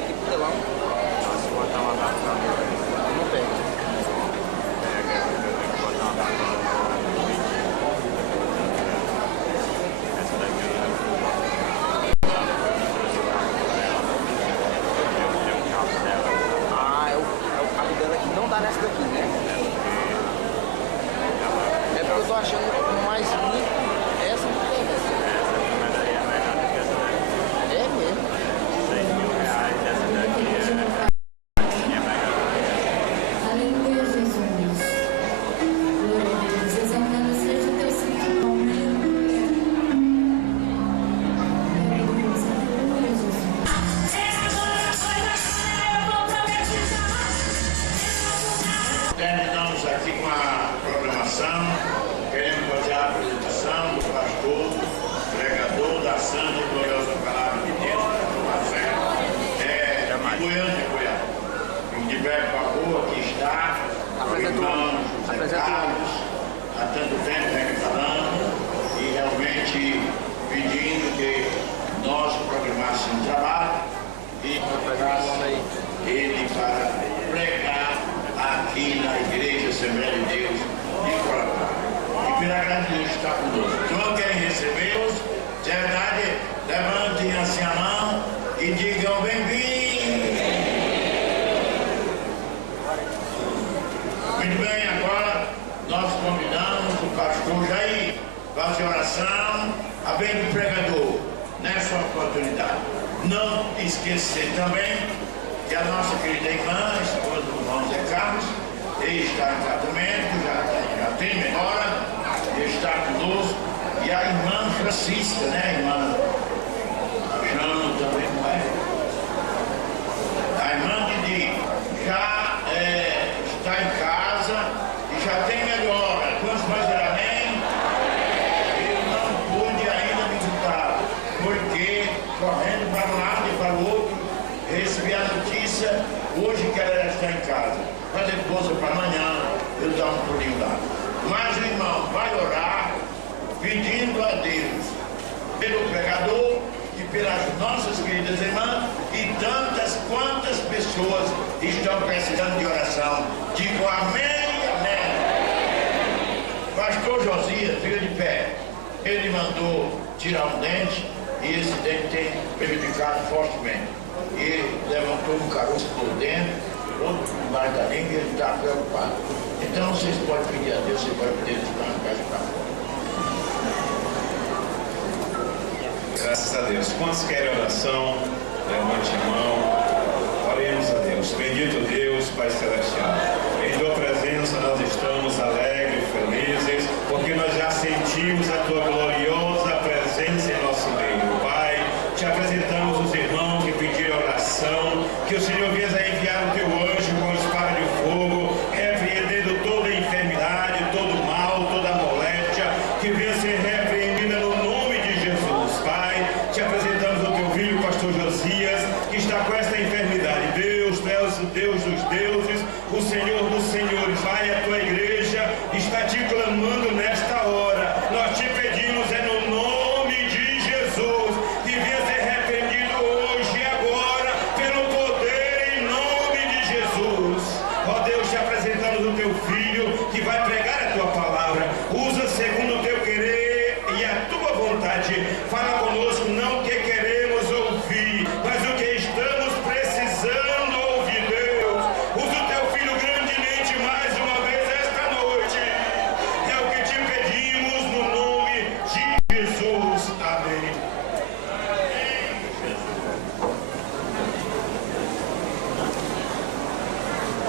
daqui pro telão. Se botar uma adaptador, Não pega. pega, tem que botar uma adaptador no vídeo. Essa daqui eu tem um cabo dela. Ah, é o cabo dela que não tá nessa daqui, né? É porque eu tô achando mais limpo essa do que essa. Mas daí é melhor do que essa daqui. É mesmo. R$6.000, essa daqui é melhor. Aleluia, Jesus. Glória a Deus. Exaltado seja o teu santo nome. Aleluia. Aleluia, Jesus. Terminamos aqui com a programação. Queremos fazer a apresentação do pastor, pregador da santa e gloriosa palavra de Deus, a fé. De Goiânia. De Berto Pagoa, que está, o irmão José Carlos, há tanto tempo vem falando, e realmente pedindo que nós programássemos um trabalho e preparássemos ele para pregar aqui na Igreja Assembleia de Deus de Corapá. E pela graça de Deus está conosco. Então querem recebê-los, de verdade, levantem assim a mão e digam bem-vindos. Muito bem, agora nós convidamos o pastor Jair para fazer oração a bem do pregador nessa oportunidade. Não esquecer também que a nossa querida irmã, esposa do irmão Zé Carlos, ele está em tratamento, já tem melhora, ele está conosco, e a irmã Francisca, né, irmã? Chama também, não é? A irmã Didi já está em casa e já tem melhora. Quantos mais dirá amém? Eu não pude ainda visitar, porque correndo para um lado e para o outro, recebi a notícia hoje que ela está em casa. Para depois ou para amanhã eu dar um pulinho lá. Mas o irmão vai orar pedindo a Deus pelo pregador e pelas nossas queridas irmãs e tantas quantas pessoas estão precisando de oração. Digo amém, amém. Pastor Josias, fica de pé. Ele mandou tirar um dente e esse dente tem prejudicado fortemente. Ele levantou um caroço por dentro, outro embaixo da língua e ele está preocupado. Então vocês podem pedir a Deus, vocês podem pedir a Deus para não cair para fora. Graças a Deus. Quantos querem oração? Levante a mão. Oremos a Deus. Bendito Deus, Pai Celestial. Em tua presença nós estamos alegres, felizes, porque nós já sentimos a tua gloriosa presença em nosso meio. Pai, te apresentamos os irmãos que pediram oração, que o Senhor venha enviar o teu anjo com espada de fogo, repreendendo toda enfermidade, todo mal, toda moléstia, que venha ser repreendida no nome de Jesus. Pai, te apresentamos o teu filho, pastor Josias, que está com esta enfermidade. Deus, tu és o Deus dos deuses, o Senhor dos senhores. Vai, a tua igreja está te clamando nesta hora. Nós te pedimos, é no nome de Jesus, que venha ser repreendido hoje e agora, pelo poder em nome de Jesus. Ó Deus, te apresentamos o teu filho, que vai pregar a tua palavra. Usa segundo o teu querer e a tua vontade. Fala conosco, não o que queremos ouvir, mas o que estamos precisando ouvir, Deus. Usa o teu filho grandemente mais uma vez esta noite. É o que te pedimos no nome de Jesus. Amém.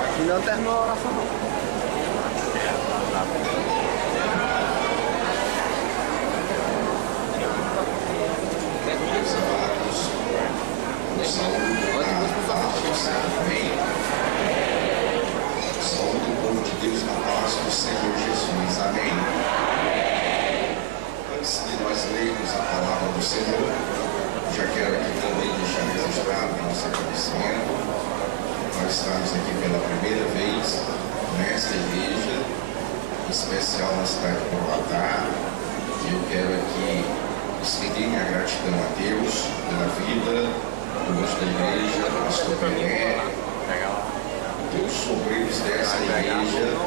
Aqui não terminou a oração não. Saúde o povo de Deus na paz do Senhor Jesus. Amém. Antes de nós lermos a palavra do Senhor, já quero aqui também deixar registrado nosso agradecimento. Nós estamos aqui pela primeira vez nesta igreja, em especial na cidade de Corapá. E eu quero aqui estender minha gratidão a Deus pela vida todos da igreja, pastor Pelé, os obreiros dessa igreja,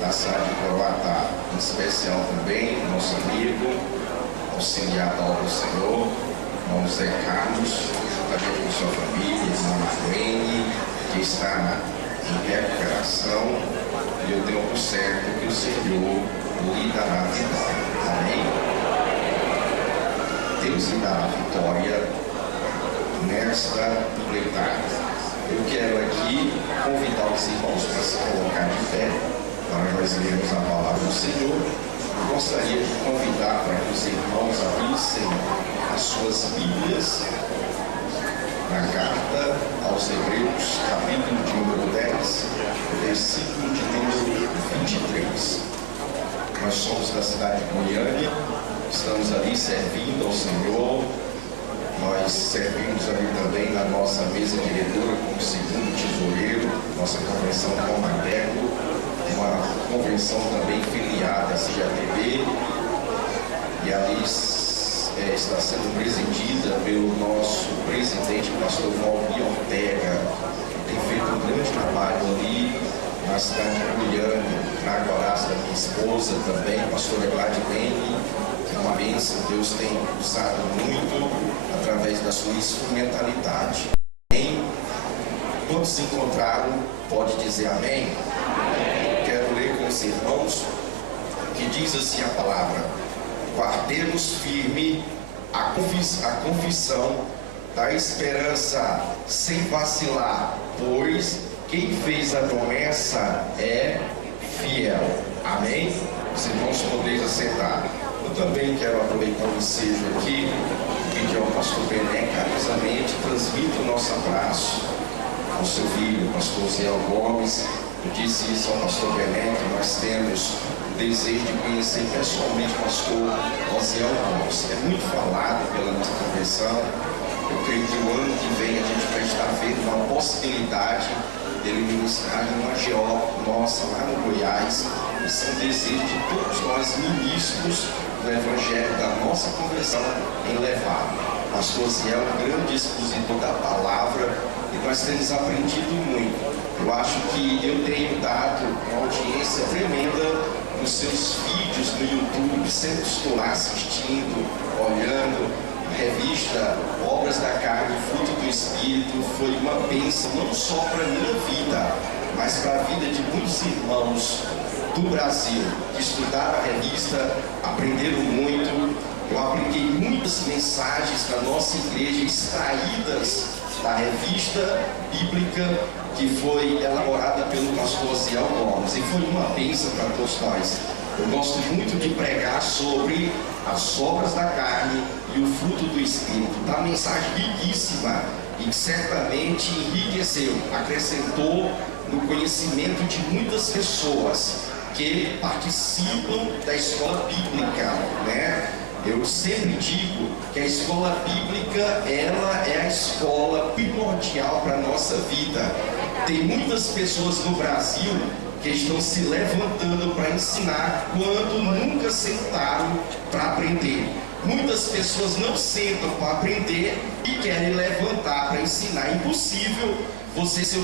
da cidade de Coroatá, em especial também, nosso amigo, auxiliar da obra do Senhor, irmão Zé Carlos, juntamente com sua família, irmã Marlene, que está em recuperação, e eu tenho por certo que o Senhor lhe dará a vitória. Amém? Deus lhe dará a vitória nesta empreitada. Eu quero aqui convidar os irmãos para se colocar de pé, para nós lermos a palavra do Senhor. Eu gostaria de convidar para que os irmãos abrissem as suas Bíblias na carta aos Hebreus, capítulo de número 10, versículo de número 23. Nós somos da cidade de Goiânia, estamos ali servindo ao Senhor. Nós servimos ali também na nossa mesa diretora como segundo tesoureiro, nossa convenção com Mateco, uma convenção também filiada à CJTB, e ali está sendo presidida pelo nosso presidente, pastor Valdir Ortega, que tem feito um grande trabalho ali na cidade de Goiânia, na Guarás da minha esposa também, pastora Gladilene. É uma bênção, Deus tem usado muito através da sua instrumentalidade. Amém? Todos se encontraram, pode dizer amém? Quero ler com os irmãos, que diz assim a palavra: guardemos firme a confissão da esperança sem vacilar, pois quem fez a promessa é fiel. Amém? Os irmãos podeis assentar. Eu também quero aproveitar o ensejo aqui e pedir ao pastor Bené carinhosamente transmita o nosso abraço ao seu filho, o pastor Zé Gomes. Eu disse isso ao pastor Bené, que nós temos o desejo de conhecer pessoalmente o pastor Zé Gomes. É muito falado pela nossa convenção. Eu creio que o ano que vem a gente vai estar vendo uma possibilidade dele ministrar em uma GO nossa lá no Goiás. Isso é um desejo de todos nós ministros do Evangelho da nossa convenção em levar. Pastor Zé é um grande expositor da palavra e nós temos aprendido muito. Eu acho que eu tenho dado uma audiência tremenda nos seus vídeos no YouTube, sempre estou lá assistindo, olhando. A revista Obras da Carne, Fruto do Espírito, foi uma bênção não só para a minha vida, mas para a vida de muitos irmãos do Brasil que estudaram a revista, aprenderam muito. Eu apliquei muitas mensagens da nossa igreja extraídas da revista bíblica que foi elaborada pelo pastor Zé Gomes, e foi uma bênção para todos nós. Eu gosto muito de pregar sobre as obras da carne e o fruto do Espírito. Uma mensagem riquíssima e certamente enriqueceu, acrescentou no conhecimento de muitas pessoas que participam da escola bíblica, né? Eu sempre digo que a escola bíblica, ela é a escola primordial para a nossa vida. Tem muitas pessoas no Brasil que estão se levantando para ensinar quando nunca sentaram para aprender. Muitas pessoas não sentam para aprender e querem levantar para ensinar. É impossível você ser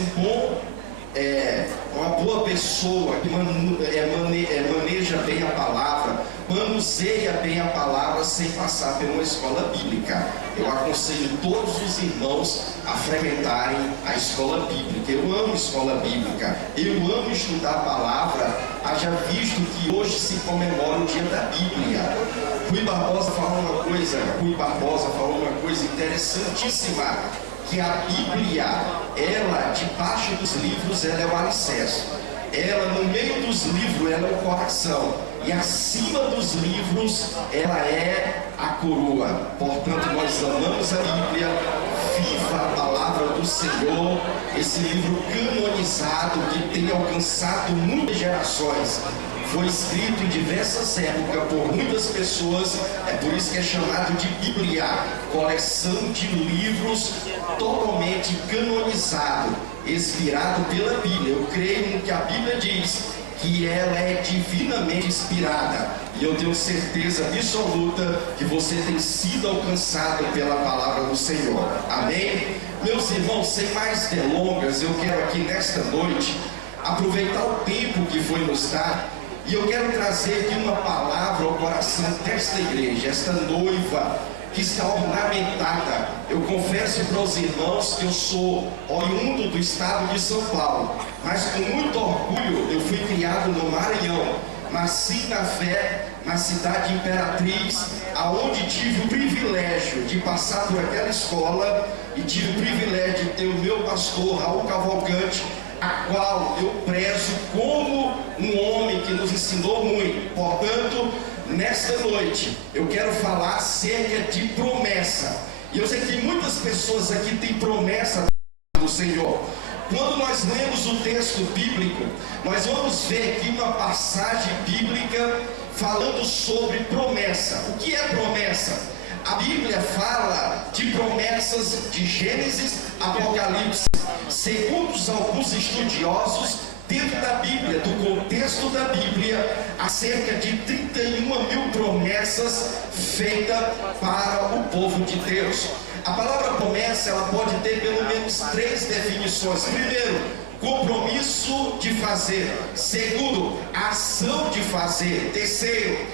uma boa pessoa que maneja bem a palavra, manuseia bem a palavra sem passar por uma escola bíblica. Eu aconselho todos os irmãos a frequentarem a escola bíblica. Eu amo escola bíblica, eu amo estudar a palavra, haja visto que hoje se comemora o dia da Bíblia. Rui Barbosa falou uma coisa interessantíssima, que a Bíblia, ela, debaixo dos livros, ela é o alicerce. Ela, no meio dos livros, ela é o coração. E acima dos livros, ela é a coroa. Portanto, nós amamos a Bíblia. Viva a palavra do Senhor. Esse livro canonizado que tem alcançado muitas gerações. Foi escrito em diversas épocas por muitas pessoas, é por isso que é chamado de Bíblia, coleção de livros totalmente canonizado, inspirado pela Bíblia. Eu creio no que a Bíblia diz, que ela é divinamente inspirada. E eu tenho certeza absoluta que você tem sido alcançado pela palavra do Senhor. Amém? Meus irmãos, sem mais delongas, eu quero aqui nesta noite aproveitar o tempo que foi nos dado, e eu quero trazer aqui uma palavra ao coração desta igreja, esta noiva que está ornamentada. Eu confesso para os irmãos que eu sou oriundo do estado de São Paulo, mas com muito orgulho eu fui criado no Maranhão. Nasci na fé, na cidade de Imperatriz, aonde tive o privilégio de passar por aquela escola e tive o privilégio de ter o meu pastor Raul Cavalcante, a qual eu prezo como um homem que nos ensinou muito. Portanto, nesta noite eu quero falar acerca de promessa. E eu sei que muitas pessoas aqui têm promessa do Senhor. Quando nós lemos o texto bíblico, nós vamos ver aqui uma passagem bíblica falando sobre promessa. O que é promessa? A Bíblia fala de promessas de Gênesis, Apocalipse. Segundo alguns estudiosos, dentro da Bíblia, do contexto da Bíblia, há cerca de 31 mil promessas feitas para o povo de Deus. A palavra promessa, ela pode ter pelo menos 3 definições. Primeiro, compromisso de fazer. Segundo, ação de fazer. Terceiro,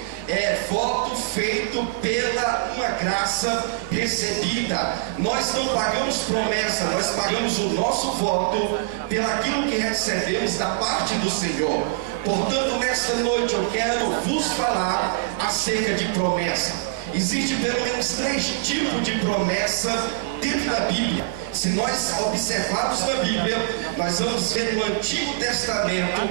voto feito pela uma graça recebida. Nós não pagamos promessa, nós pagamos o nosso voto pelaquilo que recebemos da parte do Senhor. Portanto, nesta noite eu quero vos falar acerca de promessa. Existe pelo menos 3 tipos de promessa dentro da Bíblia. Se nós observarmos na Bíblia, nós vamos ver no Antigo Testamento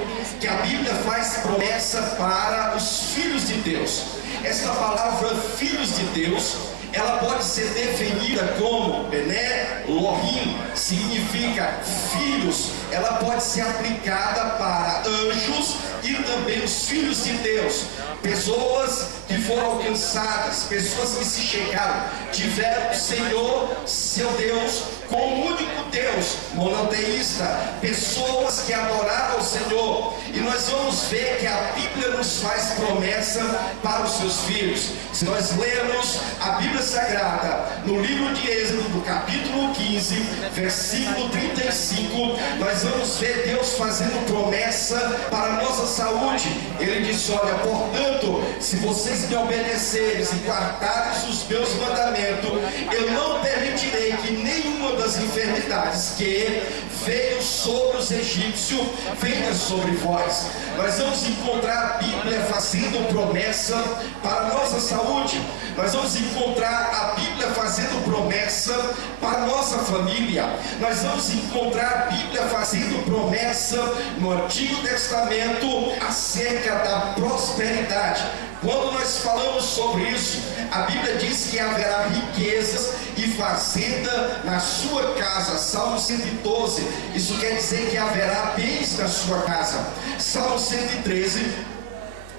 que a Bíblia faz promessa para os filhos de Deus. Esta palavra filhos de Deus, ela pode ser definida como Bené Lohim, significa filhos. Ela pode ser aplicada para anjos e também os filhos de Deus, pessoas que foram alcançadas, pessoas que se chegaram, tiveram o Senhor, seu Deus, como único Deus, monoteísta, pessoas que adoraram o Senhor. E nós vamos ver que a Bíblia nos faz promessa para os seus filhos. Se nós lermos a Bíblia Sagrada no livro de Êxodo, no capítulo 15, versículo 35, nós vamos ver Deus fazendo promessa para a nossa saúde. Ele disse: olha, portanto, se vocês me obedecerem e guardarem os meus mandamentos, eu não permitirei que nenhuma das enfermidades que veio sobre os egípcios venha sobre vós. Nós vamos encontrar a Bíblia fazendo promessa para a nossa saúde. Nós vamos encontrar a Bíblia fazendo promessa para a nossa família. Nós vamos encontrar a Bíblia fazendo promessa no Antigo Testamento acerca da prosperidade. Quando nós falamos sobre isso, a Bíblia diz que haverá riquezas e fazenda na sua casa. Salmo 112, isso quer dizer que haverá bens na sua casa. Salmo 113,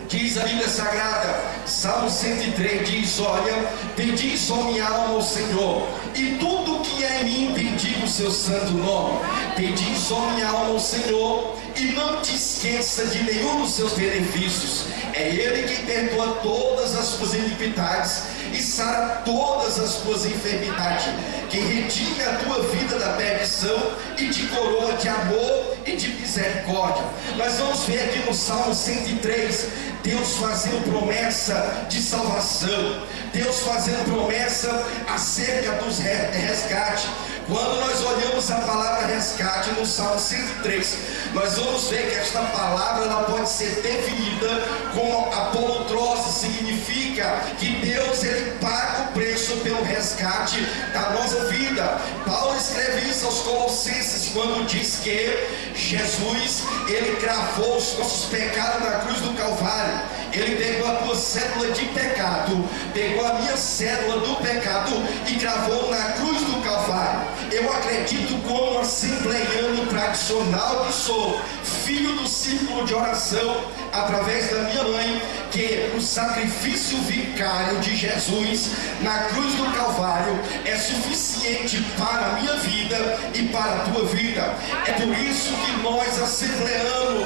diz a Bíblia Sagrada, Salmo 103 diz: olha, bendiz, ó minha alma, ao Senhor, e tudo que é em mim bendiga o seu santo nome. Bendiz, ó minha alma, ao Senhor, e não te esqueça de nenhum dos seus benefícios. É Ele quem perdoa todas as suas iniquidades e sara todas as tuas enfermidades, quem redime a tua vida da perdição e te coroa de amor e de misericórdia. Nós vamos ver aqui no Salmo 103, Deus fazendo promessa de salvação, Deus fazendo promessa acerca dos resgate. Quando nós olhamos a palavra resgate no Salmo 103, nós vamos ver que esta palavra ela pode ser definida como apolutrose, significa que Deus ele paga o preço pelo resgate da nossa vida. Paulo escreve isso aos Colossenses quando diz que Jesus ele cravou os nossos pecados na cruz do Calvário. Ele pegou a tua cédula de pecado, pegou a minha cédula do pecado e cravou na cruz do Calvário. Eu acredito, como assembleiano tradicional que sou, filho do círculo de oração, através da minha mãe, que o sacrifício vicário de Jesus na cruz do Calvário é suficiente para a minha vida vida e para a tua vida. É por isso que nós, assembleiano,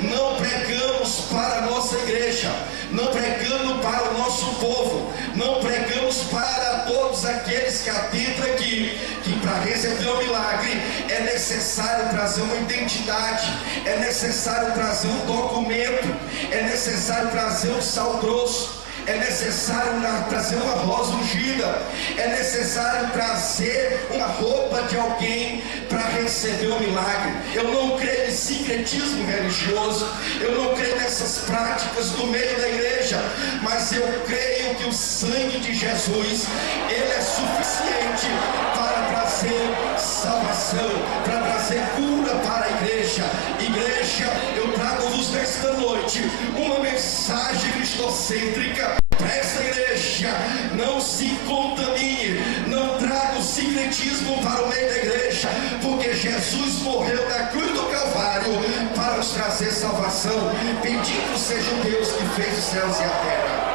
não pregamos para a nossa igreja, não pregamos para o nosso povo, não pregamos para todos aqueles que adentram aqui, que para receber o milagre é necessário trazer uma identidade, é necessário trazer um documento, é necessário trazer um sal grosso, é necessário trazer uma rosa ungida, é necessário trazer uma roupa de alguém para receber o milagre. Eu não creio em sincretismo religioso, eu não creio nessas práticas do meio da igreja, mas eu creio que o sangue de Jesus, ele é suficiente para trazer salvação, para trazer cura para a igreja. Igreja, eu trago-vos nesta noite uma mensagem cristocêntrica para esta igreja. Não se contamine, não traga o sincretismo para o meio da igreja, porque Jesus morreu na cruz do Calvário para nos trazer salvação. Bendito seja o Deus que fez os céus e a terra.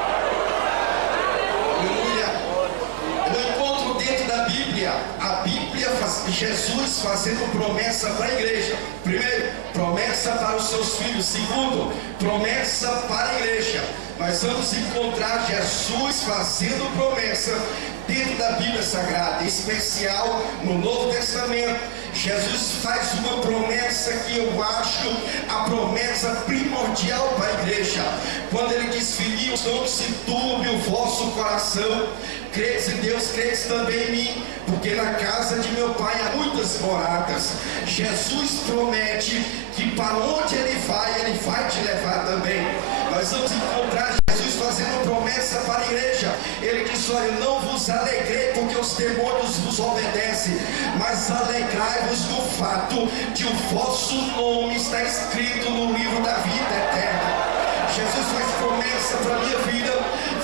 Eu encontro dentro da Bíblia, Jesus fazendo promessa para a igreja. Primeiro, promessa para os seus filhos. Segundo, promessa para a igreja. Nós vamos encontrar Jesus fazendo promessa dentro da Bíblia Sagrada, em especial no Novo Testamento. Jesus faz uma promessa que eu acho a promessa primordial para a igreja, quando ele diz: filhinhos, não se turbe o vosso coração, credes em Deus, credes também em mim, porque na casa de meu pai há muitas moradas. Jesus promete que para onde ele vai te levar também. Nós vamos encontrar Jesus fazendo promessa para a igreja. Ele diz: olha, não vos alegrei porque os demônios vos obedecem, mas alegrai-vos no fato de o vosso nome está escrito no livro da vida eterna. Jesus faz promessa para a minha vida,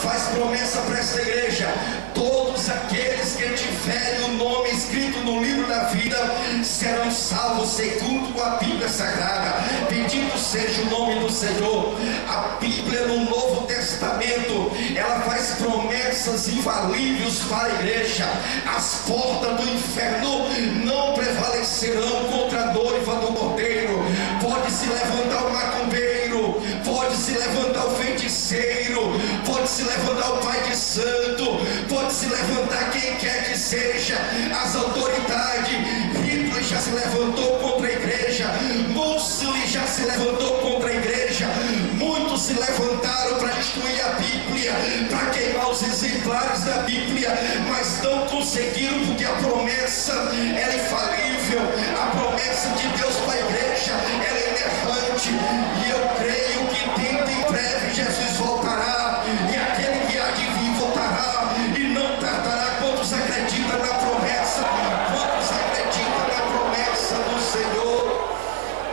faz promessa para esta igreja. Todos aqueles que tiverem o nome escrito no livro da vida serão salvos segundo a Bíblia Sagrada. Bendito seja o nome do Senhor. A Bíblia no Novo Testamento, ela faz promessas infalíveis para a igreja. As portas do inferno não prevalecerão contra a noiva do Cordeiro. Pode se levantar o macumbeiro, pode se levantar o feiticeiro, pode se levantar o pai de santo, pode se levantar quem quer que seja, as autoridades. Hitler já se levantou contra a igreja, Mussolini já se levantou contra a igreja, muitos se levantaram para destruir a Bíblia, para queimar os exemplares da Bíblia, mas não conseguiram, porque a promessa era infalível, a promessa de Deus para a igreja era inerrante. E eu creio que dentro em breve Jesus voltará, e aquele que há de vir voltará, e não tardará. Quantos acreditam na promessa? Quantos acreditam na promessa do Senhor?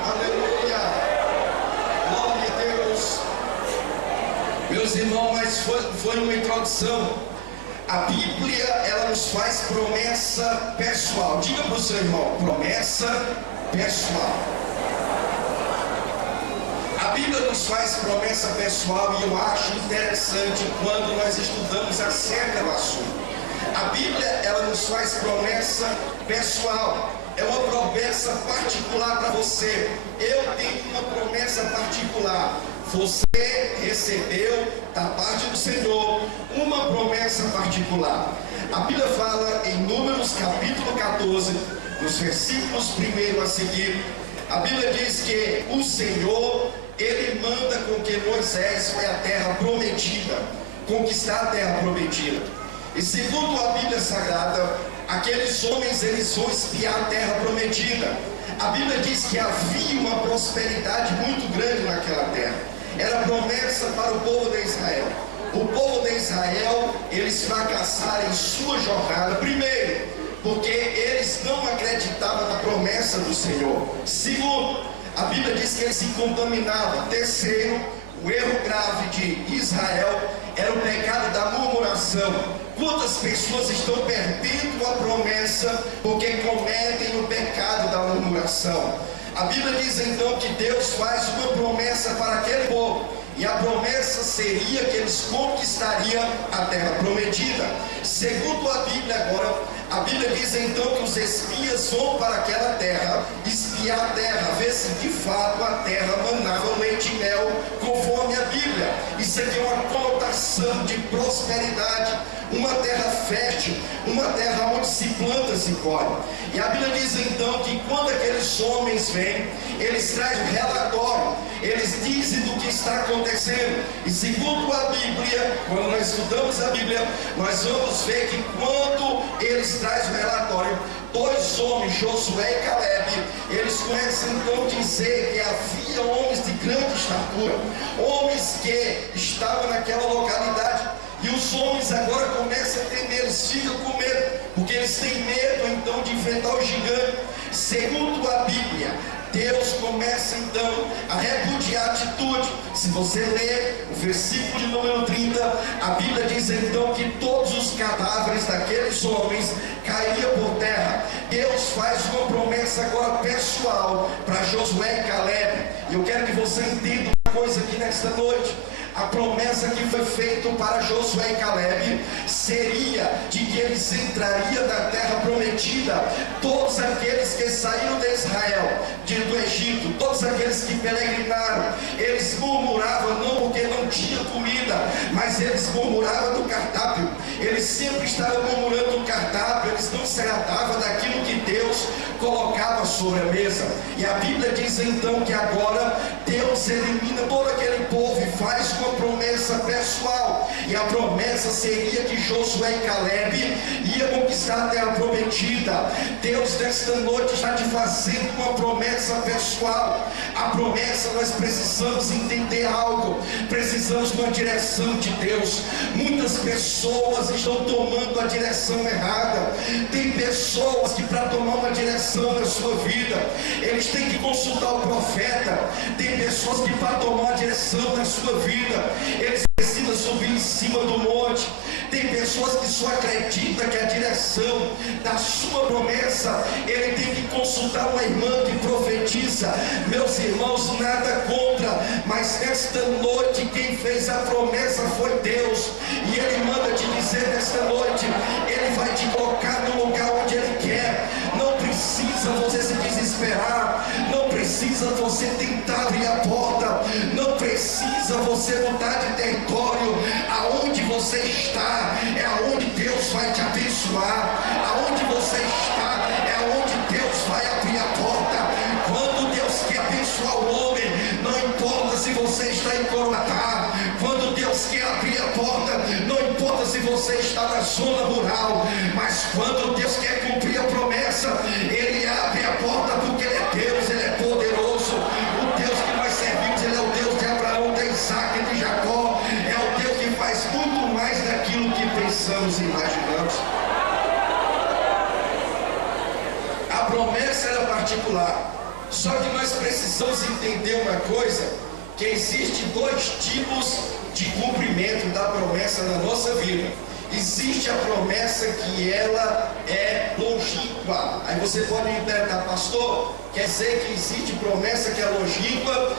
Aleluia, glória a Deus. Meus irmãos, mas foi uma introdução. A Bíblia, ela nos faz promessa pessoal. Diga para o seu irmão: promessa pessoal. A Bíblia nos faz promessa pessoal, e eu acho interessante quando nós estudamos acerca do assunto. A Bíblia, ela nos faz promessa pessoal. É uma promessa particular para você. Eu tenho uma promessa particular. Você recebeu da parte do Senhor uma promessa particular. A Bíblia fala em Números capítulo 14, nos versículos 1 a seguir. A Bíblia diz que o Senhor, ele manda com que Moisés foi à terra prometida, conquistar a terra prometida. E segundo a Bíblia Sagrada, aqueles homens, eles vão espiar a terra prometida. A Bíblia diz que havia uma prosperidade muito grande naquela terra. Era promessa para o povo de Israel. O povo de Israel, eles fracassaram em sua jornada. Primeiro, porque eles não acreditavam na promessa do Senhor. Segundo, a Bíblia diz que eles se contaminavam. Terceiro, o erro grave de Israel era o pecado da murmuração. Quantas pessoas estão perdendo a promessa porque cometem o pecado da murmuração? A Bíblia diz então que Deus faz uma promessa para aquele povo, e a promessa seria que eles conquistariam a terra prometida. Segundo a Bíblia agora, A Bíblia diz então que os espias vão para aquela terra, espiar a terra, ver se de fato a terra manava leite e mel, conforme a Bíblia. Isso aqui é uma conotação de prosperidade, uma terra fértil, uma terra onde se planta, se colhe. E a Bíblia diz então que quando aqueles homens vêm, eles trazem um relatório, eles dizem do que está acontecendo. E segundo a Bíblia, quando nós estudamos a Bíblia, nós vamos ver que quando eles trazem o relatório, dois homens, Josué e Caleb, eles começam então a dizer que havia homens de grande estatura, homens que estavam naquela localidade. E os homens agora começam a ter medo, eles ficam com medo, porque eles têm medo então de enfrentar o gigante. Segundo a Bíblia, Deus começa então a repudiar a atitude. Se você ler o versículo de número 30, a Bíblia diz então que todos os cadáveres daqueles homens caíam por terra. Deus faz uma promessa agora pessoal para Josué e Caleb. E eu quero que você entenda uma coisa aqui nesta noite. A promessa que foi feita para Josué e Caleb seria de que eles entrariam na terra prometida. Todos aqueles que saíram de Israel, do Egito, todos aqueles que peregrinaram, eles murmuravam não porque não tinha comida, mas eles murmuravam do cardápio. Eles sempre estavam murmurando do cardápio, eles não se agradavam daquilo que Deus colocava sobre a mesa. E a Bíblia diz então que agora Deus elimina todo aquele povo e faz uma promessa pessoal. E a promessa seria que Josué e Caleb iam conquistar a terra prometida. Deus nesta noite está te fazendo uma promessa pessoal. A promessa, nós precisamos entender algo, precisamos de uma direção de Deus. Muitas pessoas estão tomando a direção errada. Tem pessoas que para tomar uma direção na sua vida, eles têm que consultar o profeta. Tem pessoas que para tomar a direção na sua vida, eles precisam subir em cima do monte. Tem pessoas que só acreditam que a direção da sua promessa, ele tem que consultar uma irmã que profetiza. Meus irmãos, nada contra, mas nesta noite quem fez a promessa foi Deus. E ele manda te dizer nesta noite, ele vai te colocar no lugar onde ele quer. Não precisa você se desesperar, não precisa você tentar abrir a porta, não precisa você mudar de território. Aonde você está é aonde Deus vai te abençoar. Aonde você está é aonde Deus vai abrir a porta. Quando Deus quer abençoar o homem, não importa se você está em Coroatá. Quando Deus quer abrir a porta, não importa se você está na zona rural, mas quando Deus quer cumprir a promessa, ele abre a porta, porque ele é Deus, ele é poderoso. O Deus que nós servimos, ele é o Deus de Abraão, de Isaac e de Jacó. É o Deus que faz muito mais daquilo que pensamos e imaginamos. A promessa era particular, só que nós precisamos entender uma coisa, que existe dois tipos de cumprimento da promessa na nossa vida. Existe a promessa que ela é longínqua. Aí você pode me perguntar, pastor, quer dizer que existe promessa que é longínqua?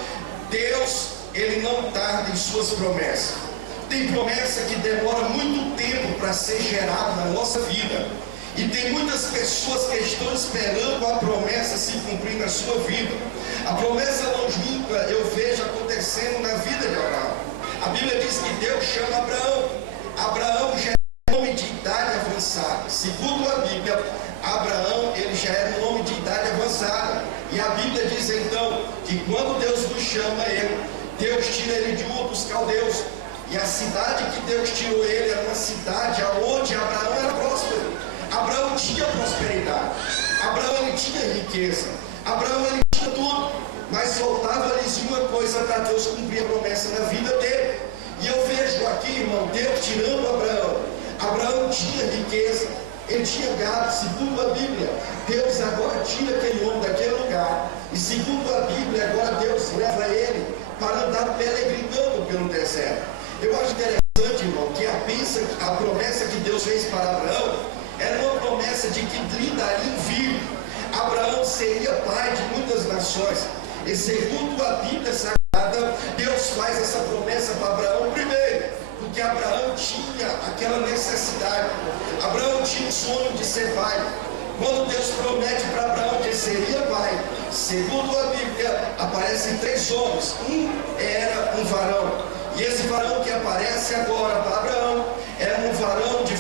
Deus, ele não tarda em suas promessas. Tem promessa que demora muito tempo para ser gerada na nossa vida. E tem muitas pessoas que estão esperando a promessa se cumprir na sua vida. A promessa longínqua eu vejo acontecendo na vida de Abraão. A Bíblia diz que Deus chama Abraão. Abraão já é um homem de idade avançada. Segundo a Bíblia, Abraão ele já era um homem de idade avançada. E a Bíblia diz então que quando Deus nos chama ele, Deus tira ele de Ur dos Caldeus. E a cidade que Deus tirou ele era uma cidade onde Abraão era próspero. Abraão tinha prosperidade, Abraão ele tinha riqueza, Abraão ele tinha tudo, mas faltava-lhes uma coisa para Deus cumprir a promessa na vida dele. E eu vejo aqui, irmão, Deus tirando Abraão. Abraão tinha riqueza, ele tinha gado. Segundo a Bíblia, Deus agora tira aquele homem daquele lugar, e segundo a Bíblia, agora Deus leva ele para andar peregrinando pelo deserto. Eu acho interessante, irmão, que a promessa que Deus fez para Abraão era uma promessa de que lhe daria um filho. Abraão seria pai de muitas nações. E segundo a Bíblia Sagrada, Deus faz essa promessa para Abraão primeiro, porque porque Abraão tinha aquela necessidade. Abraão tinha um sonho de ser pai. Quando Deus promete para Abraão que seria pai, segundo a Bíblia, aparecem 3 homens. Um era um varão. E esse varão que aparece agora para Abraão é um varão de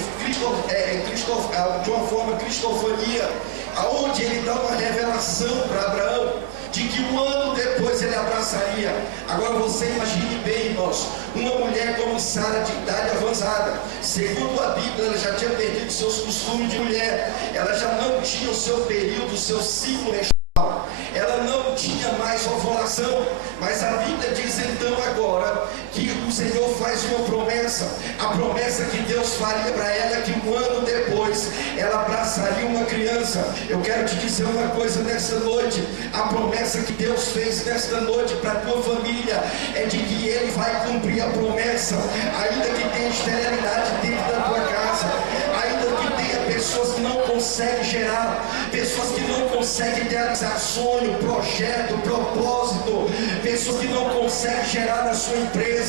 uma forma cristofania, aonde ele dá uma revelação para Abraão de que um ano depois ele abraçaria. Agora você imagine bem, irmãos, uma mulher como Sara, de idade avançada, segundo a Bíblia, ela já tinha perdido seus costumes de mulher, ela já não tinha o seu período, o seu ciclo menstrual, ela não tinha mais ovulação, mas a Bíblia diz então agora que o Senhor faz uma promessa. A promessa que Deus faria para ela é que um ano depois ela abraçaria uma criança. Eu quero te dizer uma coisa nessa noite: a promessa que Deus fez nesta noite para a tua família é de que Ele vai cumprir a promessa, ainda que tenha esterilidade dentro da tua casa, ainda que tenha pessoas que não conseguem gerar, pessoas que não conseguem realizar sonho, projeto, propósito, pessoas que não conseguem gerar na sua empresa,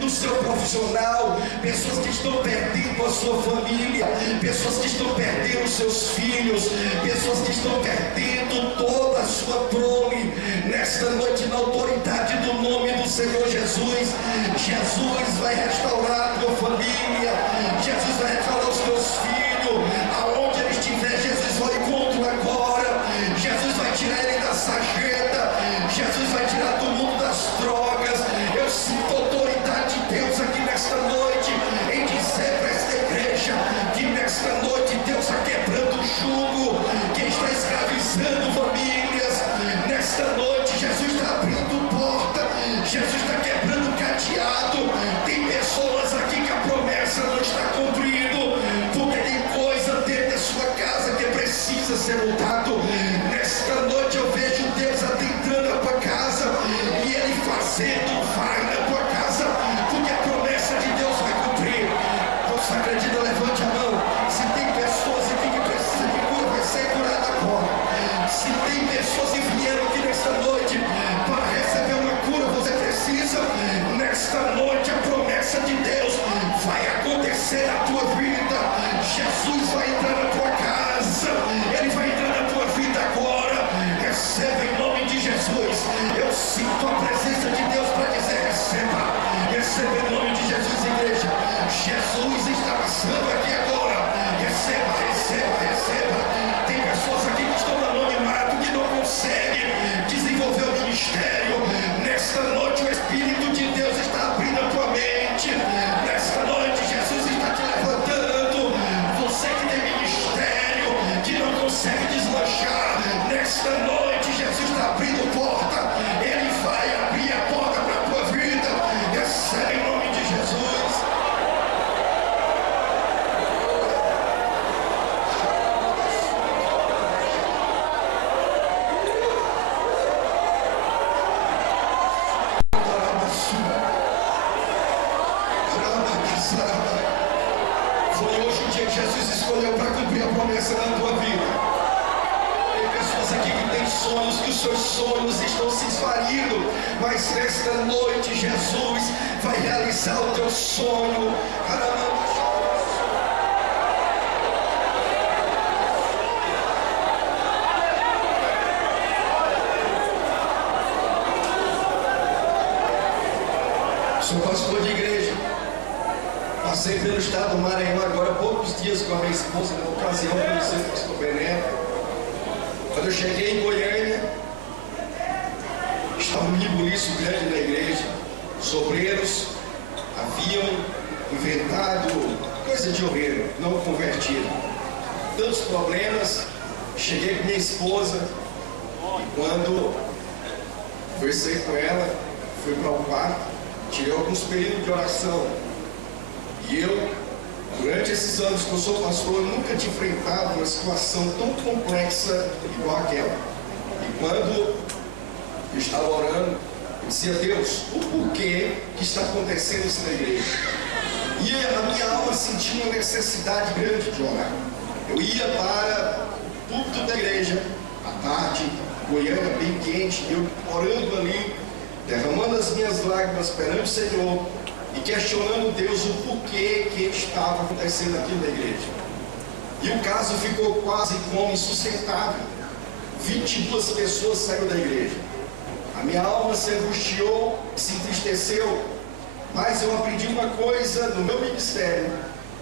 no seu profissional, pessoas que estão perdendo a sua família, pessoas que estão perdendo os seus filhos, pessoas que estão perdendo toda a sua prole. Nesta noite, na autoridade do nome do Senhor Jesus, Jesus vai restaurar a tua família, Jesus vai restaurar os teus filhos, aonde ele estiver, Jesus vai encontro agora, Jesus vai tirar ele da sarjeta, Jesus vai tirar todo mundo das drogas. Eu sinto a autoridade de Deus aqui nesta noite, em dizer para esta igreja que nesta noite Deus está quebrando o jugo que está escravizando famílias. Nesta noite Jesus está abrindo porta, Jesus está quebrando o cadeado. Tem pessoas aqui que a promessa não está cumprindo, porque tem coisa dentro da sua casa que precisa ser mudado. Nesta noite eu vejo Deus adentrando a tua casa e Ele fazendo vai na tua casa, porque a promessa de Deus vai cumprir. Você acredita? Levante a mão. Se tem pessoas aqui que precisam de cura, vai ser curada agora. Se tem pessoas que vieram aqui nesta noite para receber uma cura, você precisa. Nesta noite a promessa de Deus vai acontecer na tua vida. Jesus vai entrar na tua casa, Ele vai entrar na tua vida agora. Receba em nome de Jesus. Eu sinto a presença de Deus para dizer: receba, receba em nome de Jesus, igreja. Jesus está passando aqui agora. Receba, receba, receba. Tem pessoas aqui que estão no anonimato, que não conseguem desenvolver o ministério. Nesta noite o Espírito de Deus está abrindo a tua mente. Nesta noite Jesus está te levantando. Você que tem ministério, que não consegue deslanchar, nesta noite Jesus está abrindo porta. Ele vai abrir a porta para a tua vida. Recebe em nome de Jesus. Foi hoje o dia que Jesus escolheu para cumprir a promessa na tua vida. Tem pessoas aqui que têm sonhos, que os seus sonhos estão se esvaindo, mas nesta noite Jesus vai realizar o teu sonho. Sou pastor de igreja. Passei pelo estado do Maranhão agora há poucos dias com a minha esposa, na ocasião de conhecer o pastor Bené. Quando eu cheguei em Goiânia, estava um rebuliço grande na igreja. Os obreiros haviam inventado coisa de obreiro, não convertido. Tantos problemas. Cheguei com minha esposa e quando conversei com ela, fui para o quarto, tirei alguns períodos de oração. E eu, durante esses anos que eu sou pastor, eu nunca tinha enfrentado uma situação tão complexa igual aquela. E quando eu estava orando, eu dizia: Deus, o porquê que está acontecendo isso na igreja? E a minha alma sentia uma necessidade grande de orar. Eu ia para o púlpito da igreja, à tarde, Goiânia bem quente, eu orando ali, derramando as minhas lágrimas perante o Senhor. e questionando Deus o porquê que estava acontecendo aquilo na igreja. E o caso ficou quase como insustentável. 22 pessoas saíram da igreja. A minha alma se angustiou, se entristeceu, mas eu aprendi uma coisa no meu ministério.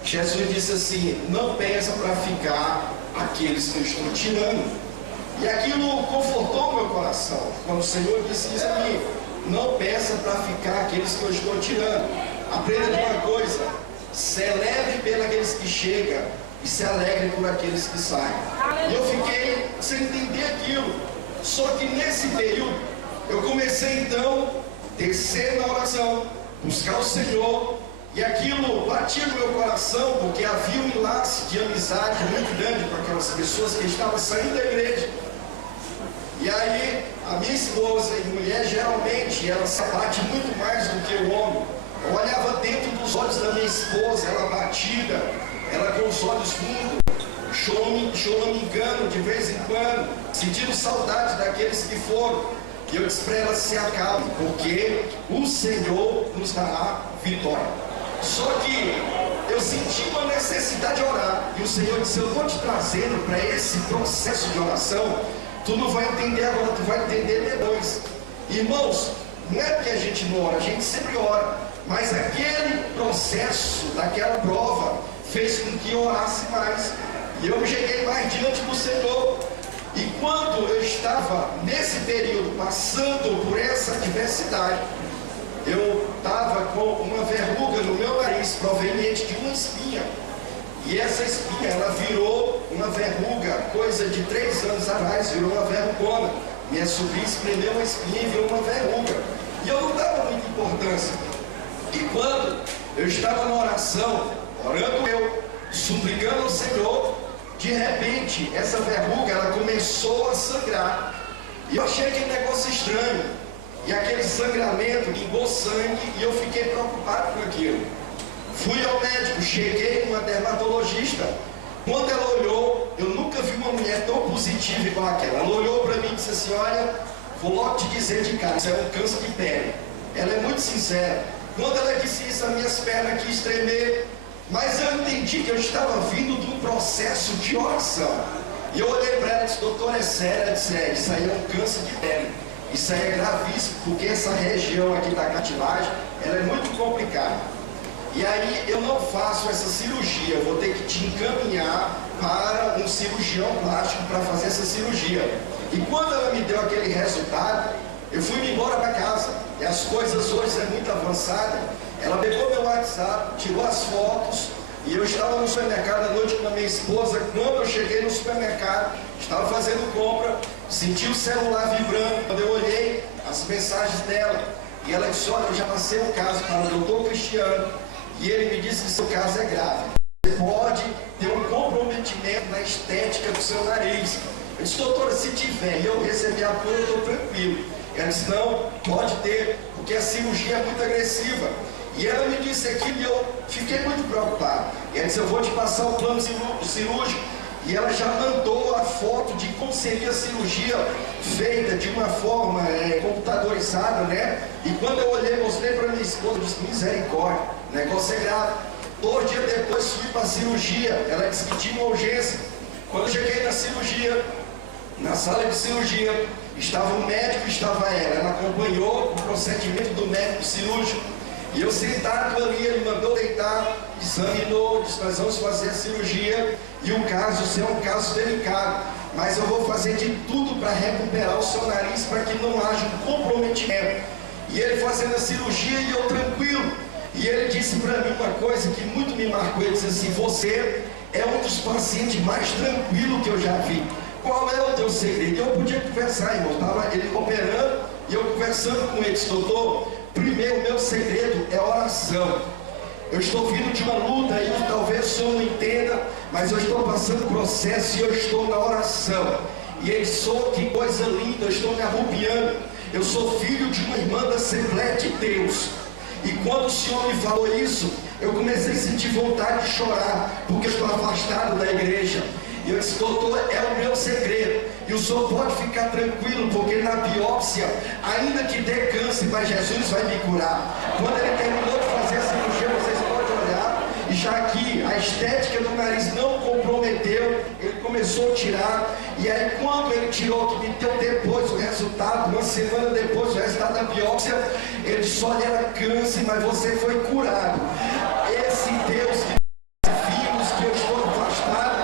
Jesus disse assim: não peça para ficar aqueles que eu estou tirando. E aquilo confortou meu coração, quando o Senhor disse isso a mim: não peça para ficar aqueles que eu estou tirando. Aprenda de uma coisa: celebre pelos que chegam e se alegre por aqueles que saem. E eu fiquei sem entender aquilo. Só que nesse período eu comecei então a descer na oração, buscar o Senhor, e aquilo batia no meu coração, porque havia um enlace de amizade muito grande com aquelas pessoas que estavam saindo da igreja. E aí a minha esposa e mulher, geralmente ela se abate muito mais do que o homem. Eu olhava dentro dos olhos da minha esposa, ela batida, ela com os olhos fundos, choramingando de vez em quando, sentindo saudade daqueles que foram. E eu disse para ela: se acalme, porque o Senhor nos dará vitória. Só que eu senti uma necessidade de orar, e o Senhor disse: eu vou te trazendo para esse processo de oração. Tu não vai entender agora, tu vai entender depois. Irmãos, não é porque a gente não ora, a gente sempre ora, mas aquele processo, daquela prova, fez com que eu orasse mais, e eu me cheguei mais diante do Senhor. E quando eu estava nesse período passando por essa adversidade, eu estava com uma verruga no meu nariz proveniente de uma espinha. E essa espinha, ela virou uma verruga, coisa de 3 anos atrás, virou uma verrugona. Minha sobrinha espremeu uma espinha e virou uma verruga. E eu não dava muita importância. E quando eu estava na oração, orando suplicando ao Senhor, de repente, essa verruga, ela começou a sangrar. E eu achei aquele negócio estranho. E aquele sangramento limpou sangue, e eu fiquei preocupado com aquilo. Fui ao médico, cheguei numa dermatologista. Quando ela olhou, eu nunca vi uma mulher tão positiva igual aquela. Ela olhou para mim e disse assim: olha, vou logo te dizer de cara, isso é um câncer de pele. Ela é muito sincera. Quando ela disse isso, as minhas pernas quis tremer. Mas eu entendi que eu estava vindo de um processo de oração. E eu olhei para ela e disse: doutora, é sério? Ela disse: isso aí é um câncer de pele. Isso aí é gravíssimo, porque essa região aqui da cartilagem, ela é muito complicada. E aí eu não faço essa cirurgia, eu vou ter que te encaminhar para um cirurgião plástico para fazer essa cirurgia. E quando ela me deu aquele resultado, eu fui embora para casa. E as coisas hoje é muito avançada. Ela pegou meu WhatsApp, tirou as fotos, e eu estava no supermercado à noite com a minha esposa. Quando eu cheguei no supermercado, estava fazendo compra, senti o celular vibrando. Quando eu olhei as mensagens dela, e ela disse: olha, eu já passei um caso para o doutor Cristiano, e ele me disse que seu caso é grave. Você pode ter um comprometimento na estética do seu nariz. Eu disse: doutora, se tiver e eu receber a cura, eu estou tranquilo. Ela disse: não, pode ter, porque a cirurgia é muito agressiva. E ela me disse aquilo e eu fiquei muito preocupado. E ela disse: eu vou te passar o plano cirúrgico. E ela já mandou a foto de como seria a cirurgia feita de uma forma computadorizada, né? E quando eu olhei, mostrei para minha esposa, eu disse: misericórdia, o negócio é grave. 2 dias depois fui para a cirurgia. Ela disse que tinha uma urgência. Quando eu cheguei na cirurgia, na sala de cirurgia, estava o médico, estava ela. Ela acompanhou o procedimento do médico cirúrgico. E eu sentado ali, ele mandou deitar, examinou, disse: nós vamos fazer a cirurgia. E o caso, isso é um caso delicado, mas eu vou fazer de tudo para recuperar o seu nariz, para que não haja um comprometimento. E ele fazendo a cirurgia e eu tranquilo. E ele disse para mim uma coisa que muito me marcou. Ele disse assim: você é um dos pacientes mais tranquilos que eu já vi. Qual é o teu segredo? Eu podia conversar, irmão. Estava ele operando e eu conversando com ele. Disse: doutor, primeiro, o meu segredo é oração. Eu estou vindo de uma luta aí, talvez o senhor não entenda, mas eu estou passando processo e eu estou na oração. E ele disse: que coisa linda, eu estou me arrupiando. Eu sou filho de uma irmã da Assembleia de Deus. E quando o senhor me falou isso, eu comecei a sentir vontade de chorar, porque eu estou afastado da igreja. E eu disse: doutor, é o meu segredo. E o senhor pode ficar tranquilo, porque na biópsia, ainda que dê câncer, mas Jesus vai me curar. Quando ele terminou de fazer fazer a cirurgia, vocês podem olhar. E já que a estética do nariz não comprometeu, ele começou a tirar. E aí quando ele tirou, que me deu depois o resultado, uma semana depois o resultado da biópsia, ele disse: olha, era câncer, mas você foi curado. Esse Deus que vimos que eu estou afastado,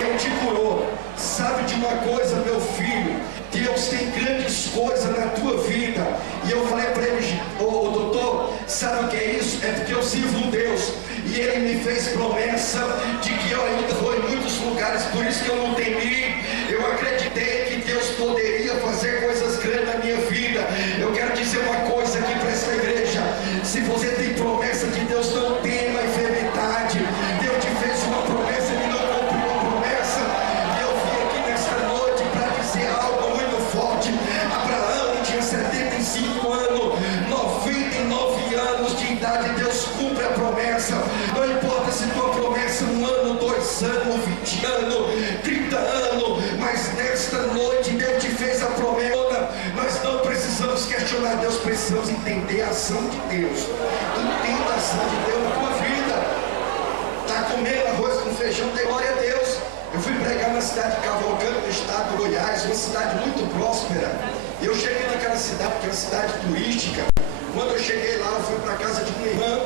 ele te curou. Sabe de uma coisa, meu filho? Deus tem grandes coisas na tua vida. E eu falei para ele: ô doutor, sabe o que é isso? É porque eu sirvo um Deus, e ele me fez promessa de que eu ainda vou em muitos lugares, por isso que eu não temi. Eu acreditei que Deus poderia fazer coisas grandes na minha vida. Eu quero dizer uma coisa aqui para essa igreja: se você tem promessa de Deus, não tema a enfermidade. Deus te fez uma promessa e não cumpriu a promessa. E eu vim aqui nesta noite para dizer algo muito forte. Abraão tinha 75 anos, 99 anos de idade. Deus cumpre a promessa. Não importa se tua promessa é 1 ano, 2 anos, 20 anos, 30 anos, mas nesta noite Deus te fez a promessa. Nós não precisamos questionar Deus, precisamos entender a ação de Deus. Entenda a ação de Deus na tua vida. Está comendo arroz com feijão, dê glória a Deus. Eu fui pregar na cidade de Cavalcante, no estado do Goiás, uma cidade muito próspera. Eu cheguei naquela cidade, que é uma cidade turística. Quando eu cheguei lá, eu fui para a casa de uma irmã,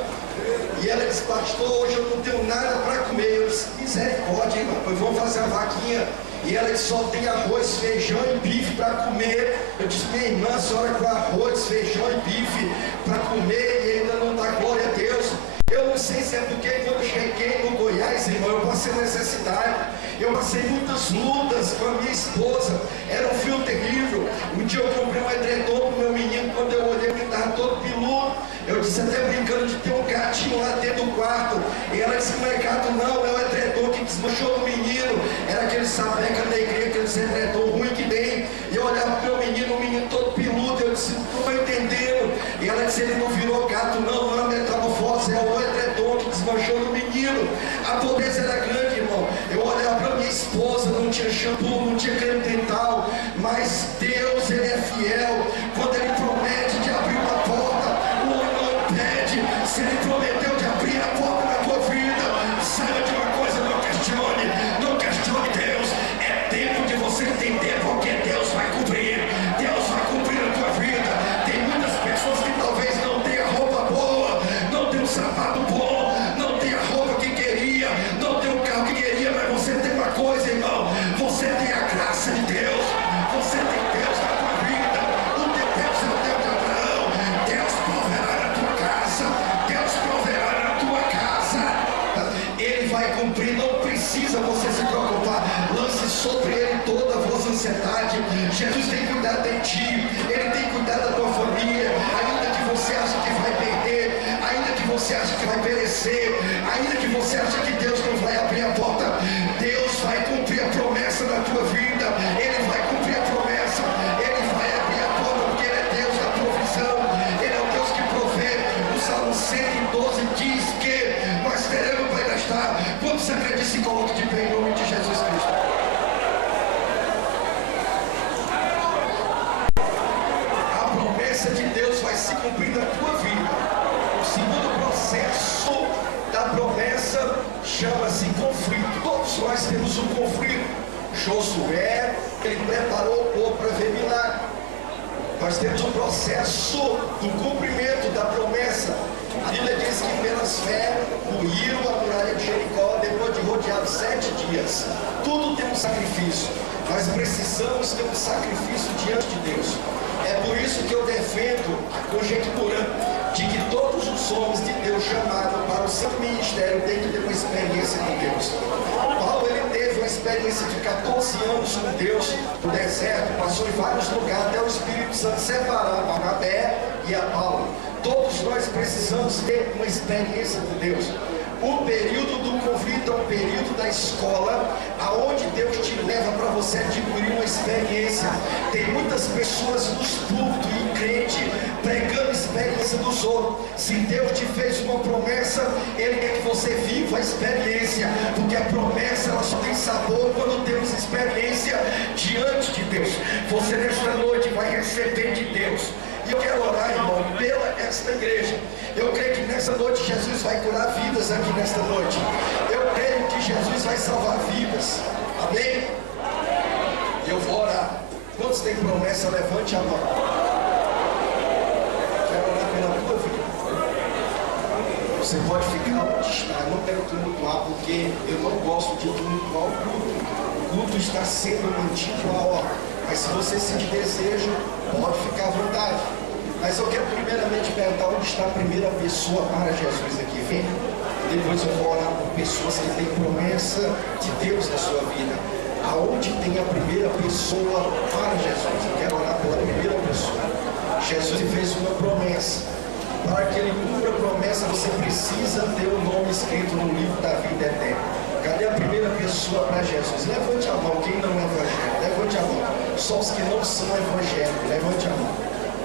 e ela disse: pastor, hoje eu não tenho nada para comer. Eu disse: misericórdia, irmã, pois vamos fazer a vaquinha. E ela disse: só tem arroz, feijão e bife para comer. Eu disse: minha irmã, a senhora com arroz, feijão e bife para comer e ainda não dá glória a Deus. Eu não sei se é porque quando eu cheguei no Goiás, irmão, eu passei necessidade. Eu passei muitas lutas com a minha esposa. Era um frio terrível. Um dia eu comprei um edredom pro meu menino. Quando eu olhei, ele estava todo peludo. Eu disse, até brincando, de ter um gatinho lá dentro do quarto. E ela disse: não é gato não, é o edredom que desmanchou no menino. Era aquele sapeca da igreja, aquele edredom ruim que tem. E eu olhava pro meu menino, o menino todo peludo. Eu disse: não estou entendendo. E ela disse: ele não virou gato não, não é metamorfose, é o edredom que desmanchou no menino. A pobreza era grande, irmão. Eu olhava para minha esposa, não tinha shampoo, não tinha creme dental. Mas Deus, ele é fiel. Quando ele promete de abrir uma porta, o homem não impede. Se ele prometeu de abrir a porta na tua vida, saiba de uma coisa, não questione. Não questione Deus. É tempo de você entender, porque Deus vai cumprir. Deus vai cumprir a tua vida. Tem muitas pessoas que talvez não tenham roupa boa, não tenham sapato bom, não tenham a roupa que queria, não tenham o carro que queria, mas você tem uma coisa, irmão: você tem a graça de Deus. Você tem Deus na tua vida. O teu Deus é o Deus de Abraão. Deus proverá na tua casa. Deus proverá na tua casa. Ele vai cumprir, não precisa você se preocupar. Lance sobre ele toda a vossa ansiedade. Jesus tem cuidado de ti. Ele tem cuidado da tua família. Ainda que você acha que vai perder, ainda que você acha que vai perecer, ainda que você acha que Deus não vai abrir a porta, Deus vai cumprir a promessa na tua vida. Ele vai cumprir a promessa. Ele vai abrir a porta, porque ele é Deus da provisão. Ele é o Deus que provê. O Salmo 112 diz que nós teremos para gastar. Quando você acredita, se coloque de pé em nome de Jesus Cristo. A promessa de Deus vai se cumprir na tua vida. O segundo processo da promessa chama-se conflito. Todos nós temos um conflito. Josué, ele preparou o povo para ver milagre. Nós temos um processo do cumprimento da promessa. A Bíblia diz que pelas fé ruíram a muralha de Jericó depois de rodeado 7 dias. Tudo tem um sacrifício. Nós precisamos ter um sacrifício diante de Deus. É por isso que eu defendo a conjectura de que todos os homens de Deus chamados para o seu ministério têm que ter uma experiência com Deus. Paulo, ele teve uma experiência de 14 anos com Deus no deserto, passou em vários lugares até o Espírito Santo separar a Barnabé e a Paulo. Todos nós precisamos ter uma experiência com Deus. O período do conflito é um período da escola, aonde Deus te leva para você adquirir uma experiência. Tem muitas pessoas nos púlpitos e crente pregando a experiência dos outros. Se Deus te fez uma promessa, Ele quer que você viva a experiência, porque a promessa ela só tem sabor quando temos experiência diante de Deus. Você nesta noite vai receber de Deus. E eu quero orar, irmão, pela esta igreja. Eu creio que nessa noite Jesus vai curar vidas aqui nesta noite. Eu creio que Jesus vai salvar vidas. Amém? Eu vou orar. Quantos têm promessa? Levante a mão. Quero orar pela tua vida. Você pode ficar onde está. Eu não quero tumultuar porque eu não gosto de tumultuar o culto. O culto está sendo mantido a hora. Mas se você sentir desejo, pode ficar à vontade. Mas eu quero primeiramente perguntar onde está a primeira pessoa para Jesus aqui. Vem. Depois eu vou orar por pessoas que têm promessa de Deus na sua vida. Aonde tem a primeira pessoa para Jesus? Eu quero orar pela primeira pessoa. Jesus fez uma promessa. Para que ele cumpra a promessa, você precisa ter o nome escrito no livro da vida eterna. Cadê a primeira pessoa para Jesus? Levante a mão, quem não é evangélico. Levante a mão. Só os que não são evangélicos. Levante a mão.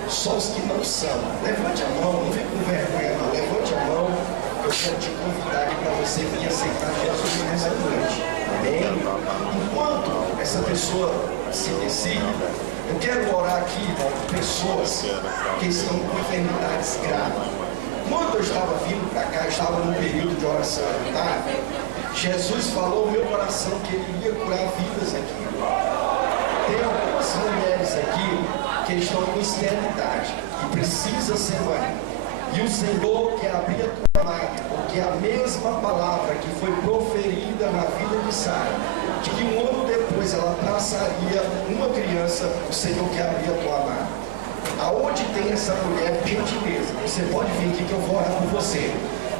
Só os que não são. Levante a mão, não fique com vergonha não. Levante a mão. Eu quero te convidar aqui para você vir aceitar Jesus nessa noite. Amém? Enquanto essa pessoa se decide, eu quero orar aqui por pessoas que estão com enfermidades graves. Quando eu estava vindo para cá, eu estava num período de oração, tá? Jesus falou no meu coração que ele ia curar vidas aqui. Tem algumas mulheres aqui que estão com esterilidade e precisa ser mãe. E o Senhor quer abrir a tua mãe, porque a mesma palavra que foi proferida na vida de Sara, de que um ano depois ela traçaria uma criança, o Senhor quer abrir a tua mãe. Aonde tem essa mulher, gentileza, você pode vir aqui que eu vou orar por você.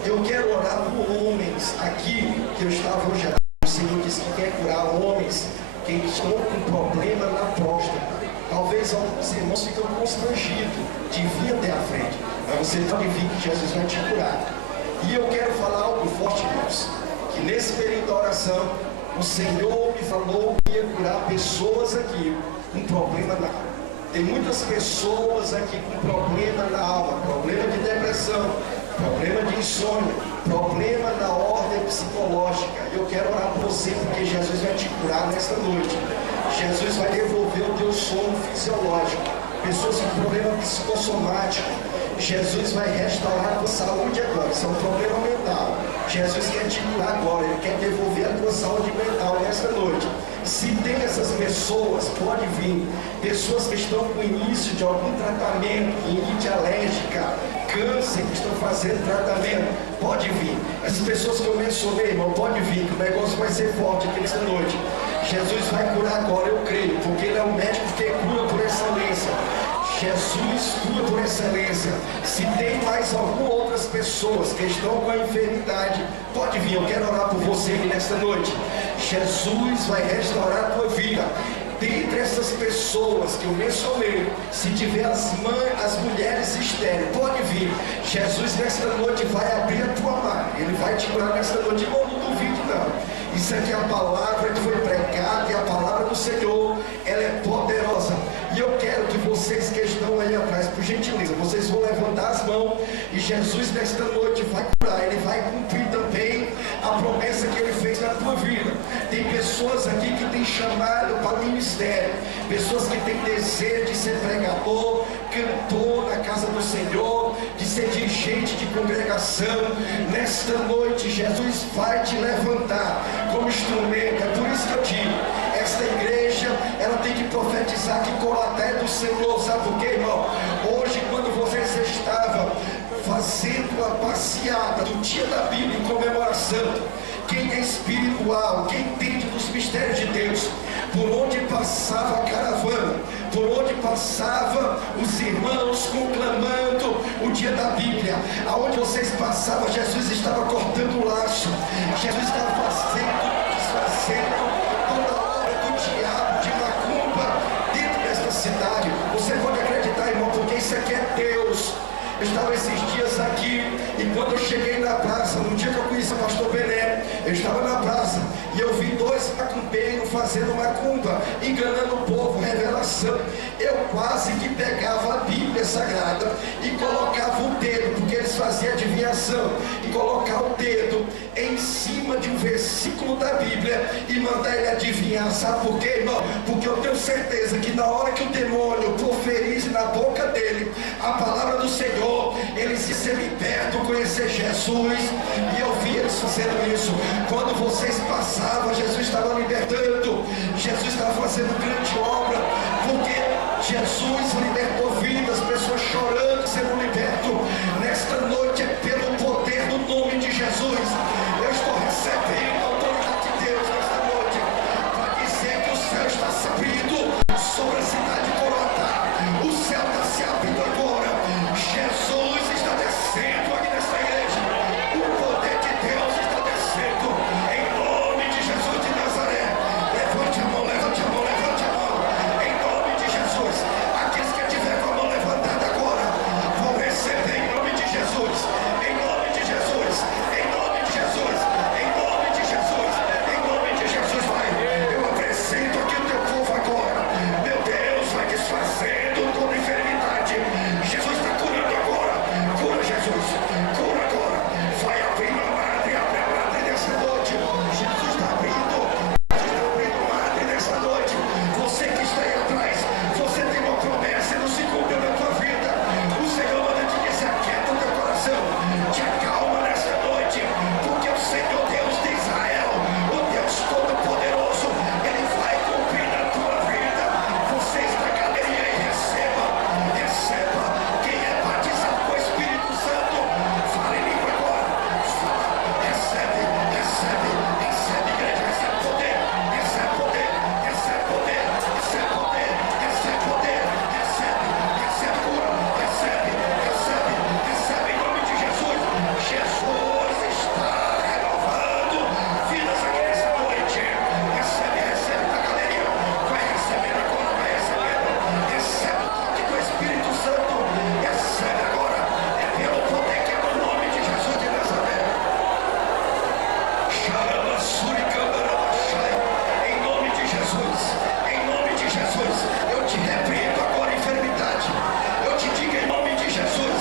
Eu quero orar por homens aqui, que eu estava hoje. O Senhor disse que quer curar homens que estão com problema na próstata. Talvez alguns irmãos ficam constrangidos de vir até a frente. Mas você pode vir que Jesus vai te curar. E eu quero falar algo forte, irmãos. Que nesse período da oração, o Senhor me falou que ia curar pessoas aqui com problema na alma. Tem muitas pessoas aqui com problema na alma, problema de depressão, problema de insônia, problema na ordem psicológica. Eu quero orar por você porque Jesus vai te curar nesta noite. Jesus vai devolver o teu sono fisiológico. Pessoas com problema psicossomático, Jesus vai restaurar a tua saúde agora. Isso é um problema mental. Jesus quer te curar agora. Ele quer devolver a tua saúde mental nesta noite. Se tem essas pessoas, pode vir. Pessoas que estão com início de algum tratamento, rinite alérgica, câncer, que estão fazendo tratamento, pode vir. Essas pessoas que eu mencionei, irmão, pode vir, que o negócio vai ser forte aqui nesta noite. Jesus vai curar agora, eu creio, porque ele é um médico que cura por excelência. Jesus cura por excelência. Se tem mais algumas outras pessoas que estão com a enfermidade, pode vir, eu quero orar por você aqui nesta noite. Jesus vai restaurar a tua vida. Dentre essas pessoas que eu mencionei, se tiver as mulheres estéreis, pode vir. Jesus nesta noite vai abrir a tua mão. Ele vai te curar nesta noite. Eu não duvido não. Isso aqui é a palavra que foi pregada, e a palavra do Senhor, ela é poderosa. E eu quero que vocês que estão aí atrás, por gentileza, vocês vão levantar as mãos, e Jesus nesta noite vai curar. Ele vai cumprir também a promessa que ele fez na tua vida. Tem pessoas aqui que têm chamado para o ministério, pessoas que têm desejo de ser pregador, cantor na casa do Senhor, de ser dirigente de congregação. Nesta noite Jesus vai te levantar como instrumento. É por isso que eu digo, esta igreja, ela tem que profetizar que colaté do Senhor. Sabe por quê, irmão? Hoje, quando vocês estavam fazendo a passeada do dia da Bíblia em comemoração, quem é espiritual, quem entende dos mistérios de Deus, por onde passava a caravana, por onde passava os irmãos conclamando o dia da Bíblia, aonde vocês passavam, Jesus estava cortando o laço, Jesus estava desfazendo toda a obra do diabo, de macumba, dentro desta cidade. Você pode acreditar, irmão, porque isso aqui é Deus. Eu estava esses dias aqui, e quando eu cheguei na praça, no dia que eu conheci o pastor Bené, eu estava na praça, e eu vi dois macumbeiros fazendo fazendo macumba, enganando o povo, revelação. Eu quase que pegava a Bíblia Sagrada e colocava o dedo, porque eles faziam adivinhação, e colocar o dedo em cima de um versículo da Bíblia e mandar ele adivinhar. Sabe por quê, irmão? Porque eu tenho certeza que na hora que o demônio proferisse na boca dele a palavra do Senhor, eles iam ser libertos, conhecer Jesus. E eu vi eles fazendo isso. Quando vocês passavam, Jesus estava libertando, Jesus estava fazendo grande obra, porque Jesus libertou vidas, pessoas chorando, sendo liberto. Nesta noite é pelo poder do nome de Jesus. Eu estou recebendo a autoridade de Deus nesta noite para dizer que o céu está se abrindo sobre a cidade de Coroatá. O céu está se abrindo agora. Jesus está descendo aqui nesta igreja. O poder de Deus está descendo em nome de Jesus de Nazaré. Levante a mão, levante a mão, levante a mão. Em nome de Jesus. Aqueles que tiver com a mão levantada agora vão receber em nome de Jesus. Em nome de Jesus. Em nome de Jesus. Em nome de Jesus. Em nome de Jesus, Pai. Eu apresento aqui o teu povo agora. Meu Deus, vai desfazendo toda enfermidade. Jesus está curando agora. Cura, Jesus. Cura agora. Vai abrindo a madre. Abre a madre nessa noite. Jesus está abrindo. Jesus está abrindo a madre nessa noite. Você que está aí atrás, você tem uma promessa e não se cumpriu na tua vida. O Senhor manda te dizer: aquieta o teu coração. Te acalma nessa noite. Porque o Senhor Deus de Israel, o Deus Todo-Poderoso, Ele vai cumprir na tua vida. Você está na galeria e receba. Receba. Quem é batizado com o Espírito Santo, fala em língua agora. Fala. Recebe, recebe, recebe, igreja. Recebe poder, recebe poder, recebe poder, recebe poder, recebe poder, recebe, recebe cura, recebe, recebe, recebe em nome de Jesus. Jesus está renovando vidas aqui nessa noite. Recebe, recebe da galeria. Vai recebendo agora, vai recebendo. Recebe o toque do Espírito Santo. Recebe agora. É pelo poder que é no nome de Jesus de Nazaré. Em nome de Jesus, em nome de Jesus, eu te repreendo agora, enfermidade. Eu te digo em nome de Jesus,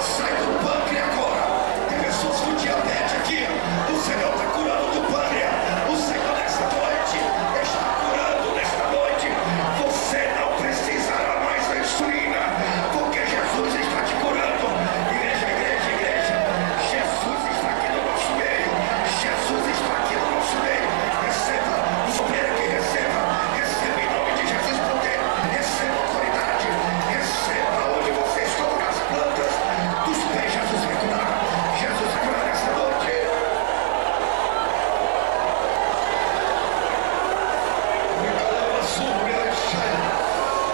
sai do pâncreas agora. Tem pessoas com diabetes aqui. O Senhor está curando do pâncreas. O Senhor nesta noite está curando nesta noite. Você não precisará mais da insulina, porque Jesus está te curando. Igreja, igreja, igreja. Jesus está aqui no nosso meio. Jesus está aqui no nosso meio. Receba, espera que receba. Receba em nome de Jesus poder. Receba autoridade. Receba onde vocês colocam as plantas dos pés. Jesus vai curar. Jesus vai curar nessa noite.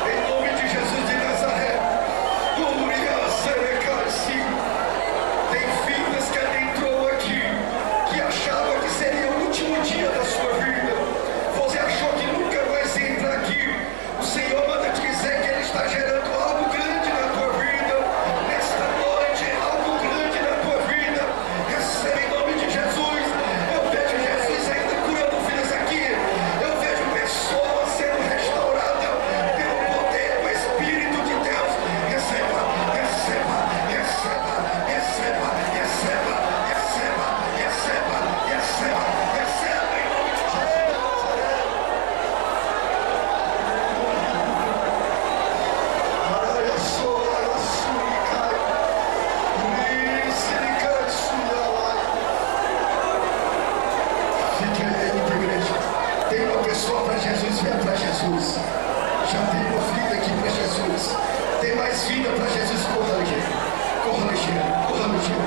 Em nome de Jesus de Nazaré. Tem vidas que adentrou aqui, que achava que seria o último dia da sua vida. Você achou que nunca mais ia entrar aqui. O Senhor manda te dizer que Ele está gerando algo grande na tua vida. Nesta noite, algo grande na tua vida. Recebe em nome de Jesus. Eu vejo Jesus ainda curando vidas aqui. Eu vejo pessoas sendo restauradas pelo poder do Espírito de Deus. Receba, receba, receba, receba, receba, receba, receba, receba, receba em nome de Jesus. Fique aí, igreja. Tem uma pessoa para Jesus, venha para Jesus. Já tem uma vida aqui para Jesus. Tem mais vida para Jesus. Corra ligeiro, corra ligeiro, corra ligeiro,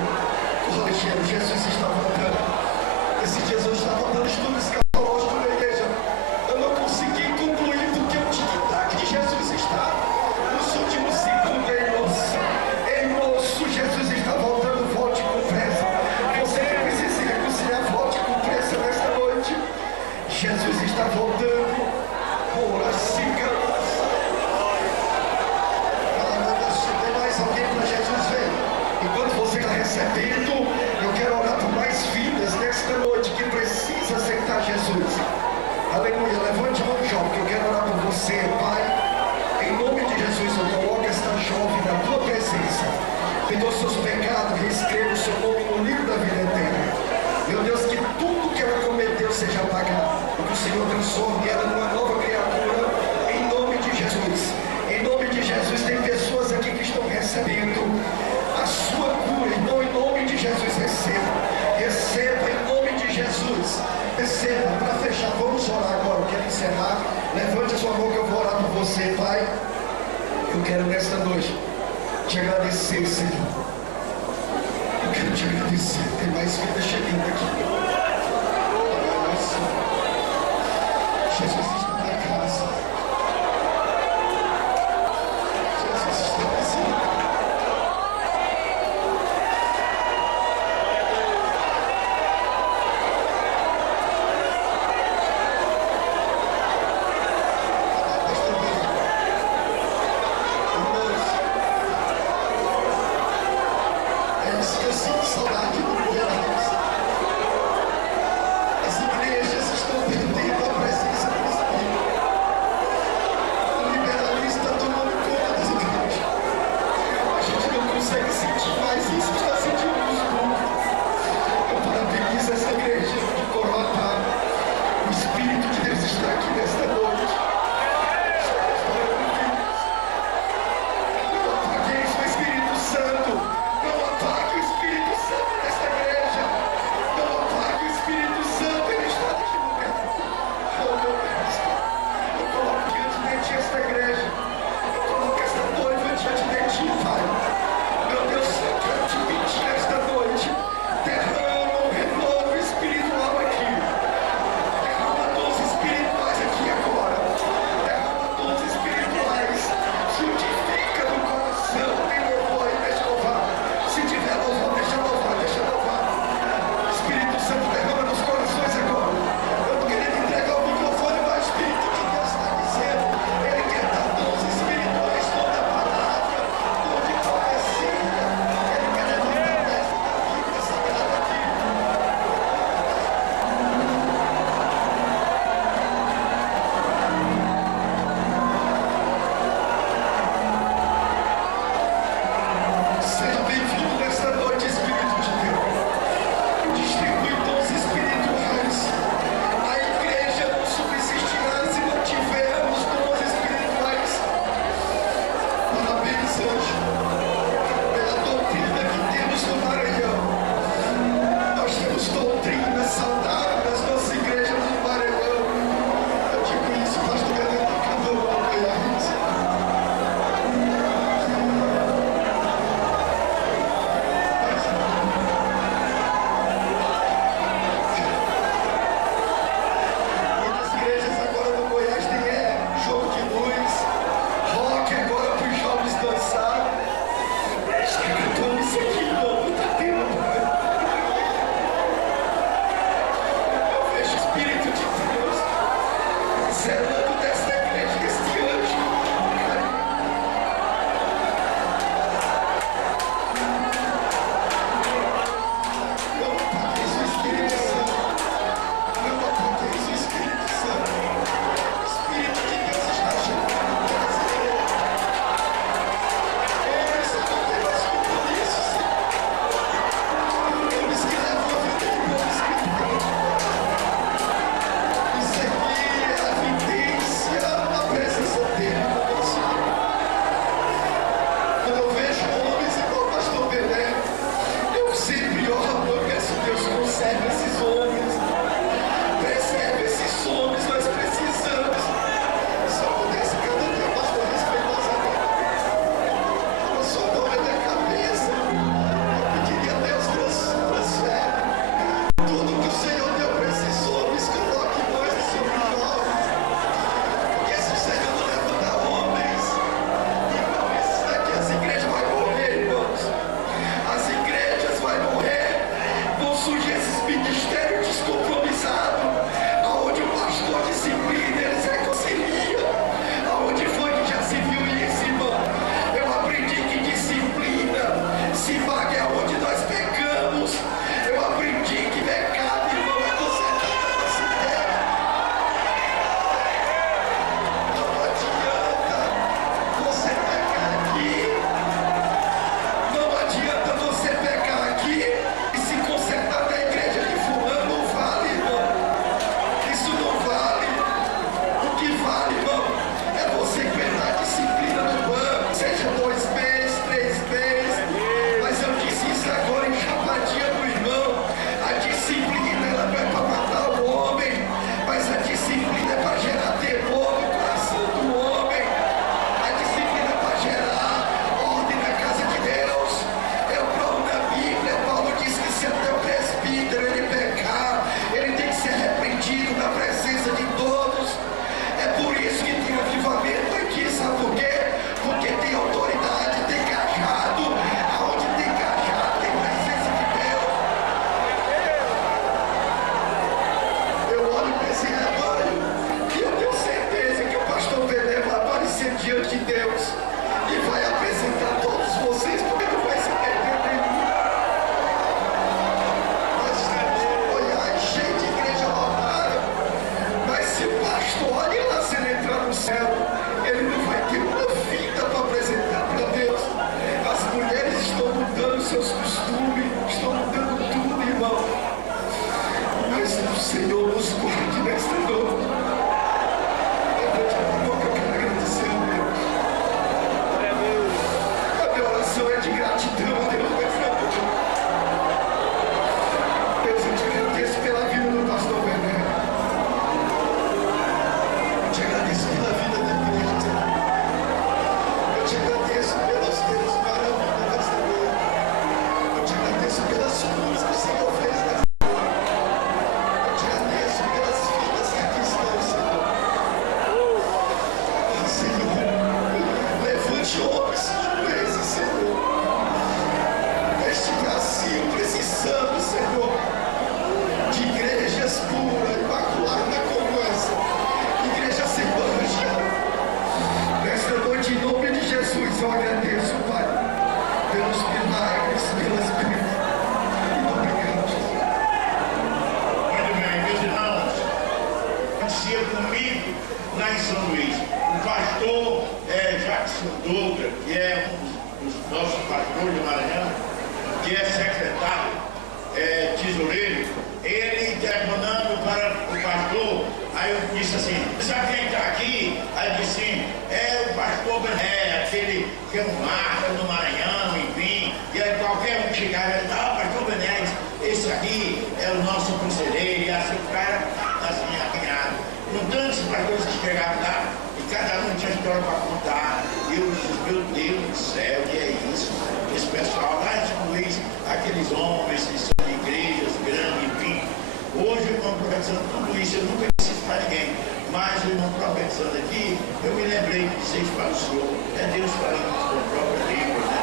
corra ligeiro. Jesus está voltando. Esses dias eu estava dando estudo escatológico na igreja. Eu não consegui concluir porque o tic-tac de Jesus está nos últimos segundos. Ei moço, Jesus está voltando. Volte com pressa. Você que precisa se reconciliar, volte com pressa nesta noite. Jesus está voltando. Ora, siga. Tem mais alguém para Jesus? Vem. Enquanto você está recebendo, eu quero orar por mais vidas nesta noite que precisa aceitar Jesus. Senhor transforme ela numa nova criatura, em nome de Jesus. Em nome de Jesus, tem pessoas aqui que estão recebendo a sua cura, então em nome de Jesus, receba em nome de Jesus, receba. Para fechar, vamos orar agora, eu quero encerrar. Levante a sua mão que eu vou orar por você, Pai. Eu quero nesta noite te agradecer, Senhor. Eu quero te agradecer. Tem mais vida chegando aqui. Nossa. Jesus está na casa. Jesus está presente. Eu sinto saudade do Goiás. As igrejas estão perdendo a presença do Espírito. O liberalismo está tomando conta das igrejas. A gente não consegue sentir mais isso, está sentindo nos cultos. Eu parabenizo essa igreja de Coroatá. O Espírito de Deus está aqui nesta noite. Não apagueis o Espírito Santo. Não apague o Espírito Santo nesta igreja. Não apague o Espírito Santo. Ele está neste lugar. Oh, meu Deus. Eu coloco diante de ti esta igreja. Eu coloco esta noiva diante de ti, Pai. Meu Deus, eu quero te pedir esta noite. Derrama um renovo espiritual aqui. Derrama dons espirituais aqui agora. Derrama dons espirituais. Frutifica no coração. Tem louvor e deixa louvar. Se tiver louvor, deixa louvar, deixa louvar. Espírito Santo, derrama nos corações agora. Eu estou querendo entregar o microfone, mas o Espírito de Deus está dizendo. Ele quer dar dons espirituais, toda a palavra, dom de profecia. Ele quer levantar mestre da Bíblia Sagrada aqui. Seja bem-vindo nesta noite, Espírito de Deus. Distribui dons espirituais. A igreja não subsistirá se não tivermos dons espirituais. Parabéns, anjo, pela doutrina que temos no Maranhão. Nós temos doutrina saudável nas nossas igrejas no Maranhão. Eu digo isso, pastor Educador Goiás. Muitas igrejas agora no Goiás tem jogo de luz, rock agora para os jovens dançar. Está cantando isso aqui, não está tendo. Eu vejo o Espírito de Deus zelando dessa igreja, este anjo. Não apagueis o Espírito Santo. Não apagueis o Espírito Santo. O Espírito de Deus está chegando nessa igreja. Isso não tem mais compromisso, Senhor. Aqueles que levam a vida de Deus espiritual. Isso aqui é a vidência. lá em São Luís. O pastor Jackson Douglas, que é um dos nossos pastores do Maranhão, que é secretário, tesoureiro, ele telefonando para o pastor, aí eu disse assim, sabe quem está aqui? Aí ele disse assim, é o pastor Bené, aquele que é um marca no Maranhão, enfim, e aí qualquer um que chegava, ele disse, pastor Bené, esse aqui é o nosso conselheiro, e assim o cara, assim, apanhado. Com tantos pastores que chegavam lá, e cada um tinha história para contar, e eu disse, meu Deus do céu, que é isso? Esse pessoal lá em São Luís, aqueles homens que são de igrejas grandes, enfim. Hoje o irmão profetizando tudo isso, eu nunca disse isso para ninguém, mas o irmão profetizando aqui, eu me lembrei de dizer isso para o Senhor, é Deus falando com a sua própria língua, né?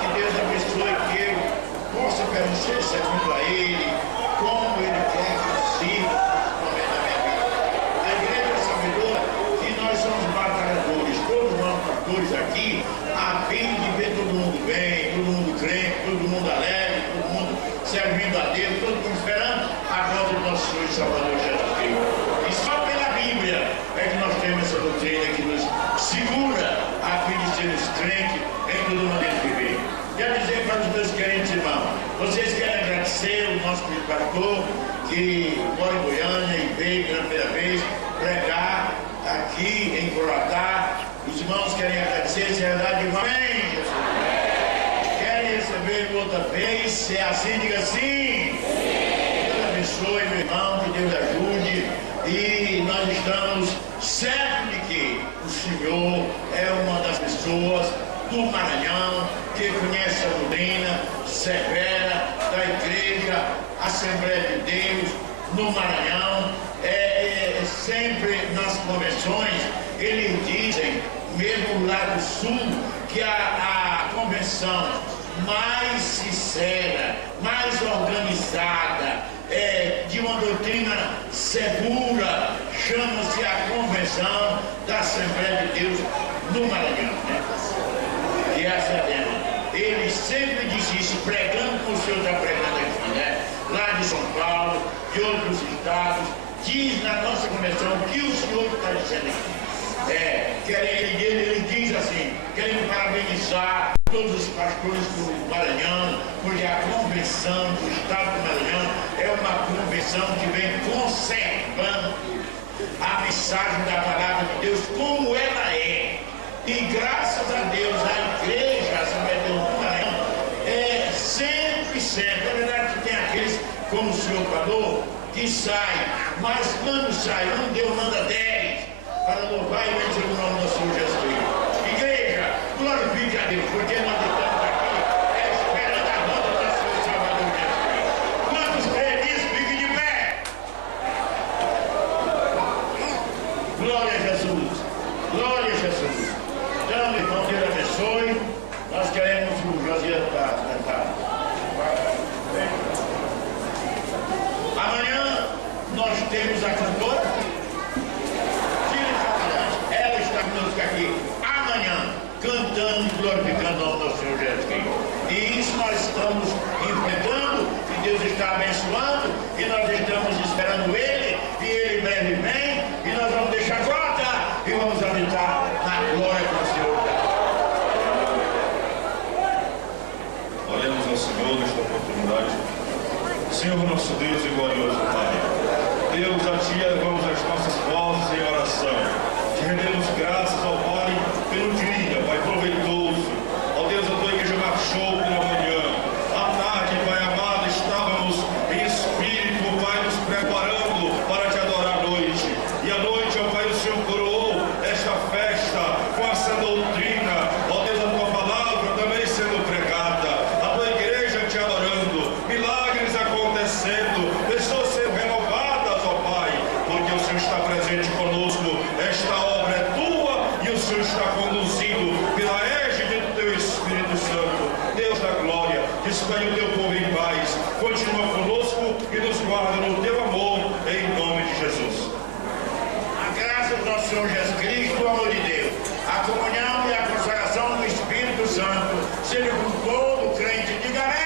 Que Deus abençoe, que eu possa permanecer segundo a Ele, como Ele quer que eu siga no momento da minha vida. A igreja sabedora que nós somos batalhadores, todos nós pastores aqui, a fim de ver todo mundo bem, todo mundo crente, todo mundo alegre, todo mundo servindo a Deus, todo mundo esperando a volta do nosso Senhor e Salvador Jesus Cristo. E só pela Bíblia é que nós temos essa doutrina que nos segura a fim de sermos crentes em todo momento de viver. Quero dizer para os meus queridos irmãos, vocês querem agradecer o nosso querido pastor que mora em Goiânia e veio pela primeira vez pregar aqui em Coroatá. Os irmãos querem agradecer, se é verdade, amém, Jesus. Querem receber outra vez, se é assim, diga sim. Deus abençoe, meu irmão, que Deus ajude. E nós estamos certos de que o Senhor é uma das pessoas do Maranhão que conhece a doutrina severa da Igreja Assembleia de Deus no Maranhão. Sempre nas convenções eles dizem, mesmo lá do sul, que a convenção mais sincera, mais organizada, de uma doutrina segura, chama-se a Convenção da Assembleia de Deus no Maranhão, né? E essa é dela. Ele sempre diz isso, pregando como o Senhor está pregando aqui, né? Lá de São Paulo, de outros estados, diz na nossa convenção o que o Senhor está dizendo aqui. Ele diz assim, querendo parabenizar todos os pastores do Maranhão, porque a convenção do Estado do Maranhão é uma convenção que vem conservando a mensagem da palavra de Deus como ela é. E graças a Deus a igreja, a Assembleia de Deus do Maranhão, sempre, na verdade tem aqueles, como o senhor falou, que saem, mas quando sai, um Deus manda 10 para louvar e bendizer o nome do Senhor Jesus Cristo. Igreja, glorifique a Deus, porque nós estamos aqui esperando a volta do nosso Senhor e Salvador Jesus Cristo. Quantos creem nisso, fiquem de pé. Glória a Jesus, glória a Jesus. Então, irmão, Deus abençoe. Nós queremos o Josias cantar. Amanhã nós temos a cantora. Ela está conosco aqui amanhã, cantando e glorificando o nome do Senhor Jesus Cristo. E isso nós estamos enfrentando, e Deus está abençoando, e nós estamos esperando Ele, e Ele em breve vem, e nós vamos deixar glória e vamos habitar na glória do Senhor. Oremos ao Senhor nesta oportunidade. Senhor nosso Deus e glorioso Pai, Deus, a Ti elevamos as nossas vozes em oração. Te rendemos graças ao Pai pelo dia, Pai, proveitoso. Ó Deus, a Tua igreja marchou pela manhã. À tarde, Pai amado, estávamos em espírito, Pai, nos preparando para Te adorar à noite. E à noite, ó Pai, o Senhor coroou esta festa com essa doutrina. Ó Deus, a Tua palavra também sendo pregada. A Tua igreja Te adorando. Milagres acontecendo. Pessoas sendo renovadas, ó Pai, porque o Senhor está presente conosco. Esta obra é Tua e o Senhor está conduzido pela égide do Teu Espírito Santo. Deus da glória, dispõe o Teu povo em paz. Continua conosco e nos guarda no Teu amor, em nome de Jesus. A graça do nosso Senhor Jesus Cristo, o amor de Deus, a comunhão e a consagração do Espírito Santo seja com todo crente. Diga amém.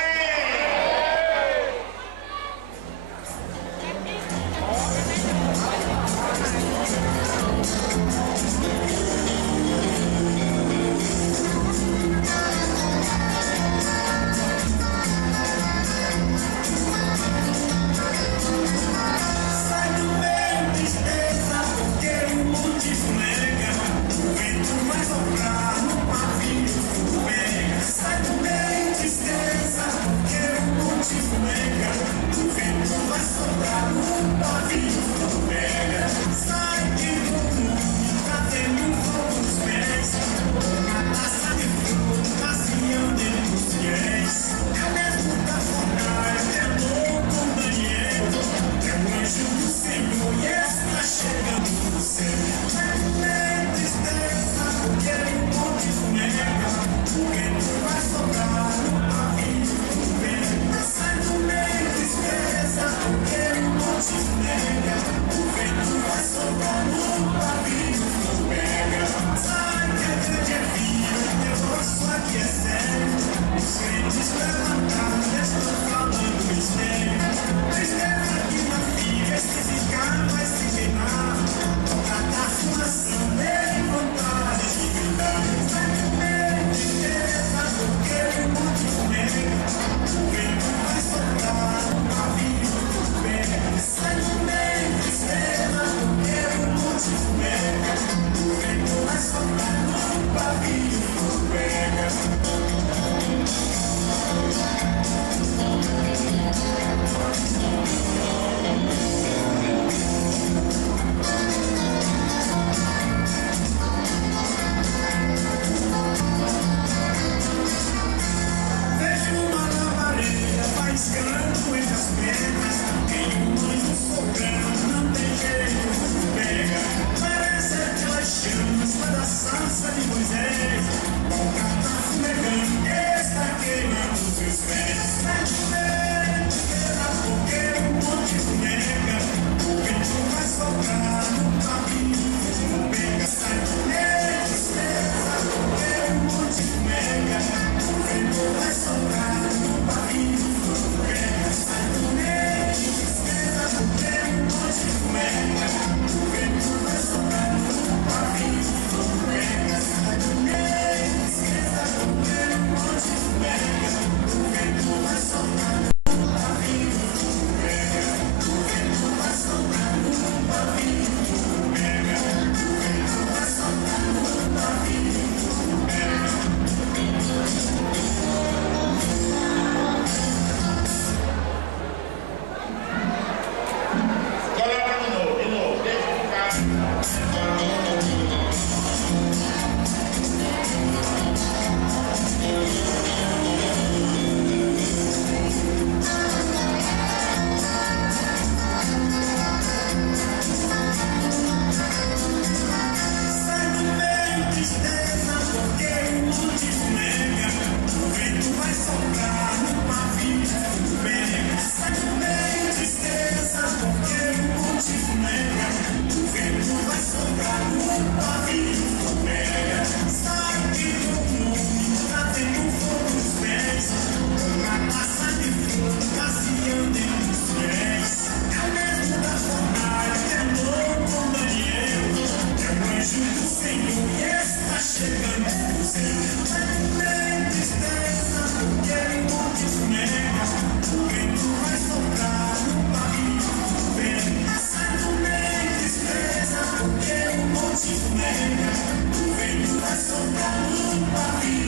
O vento vai soprar no barril.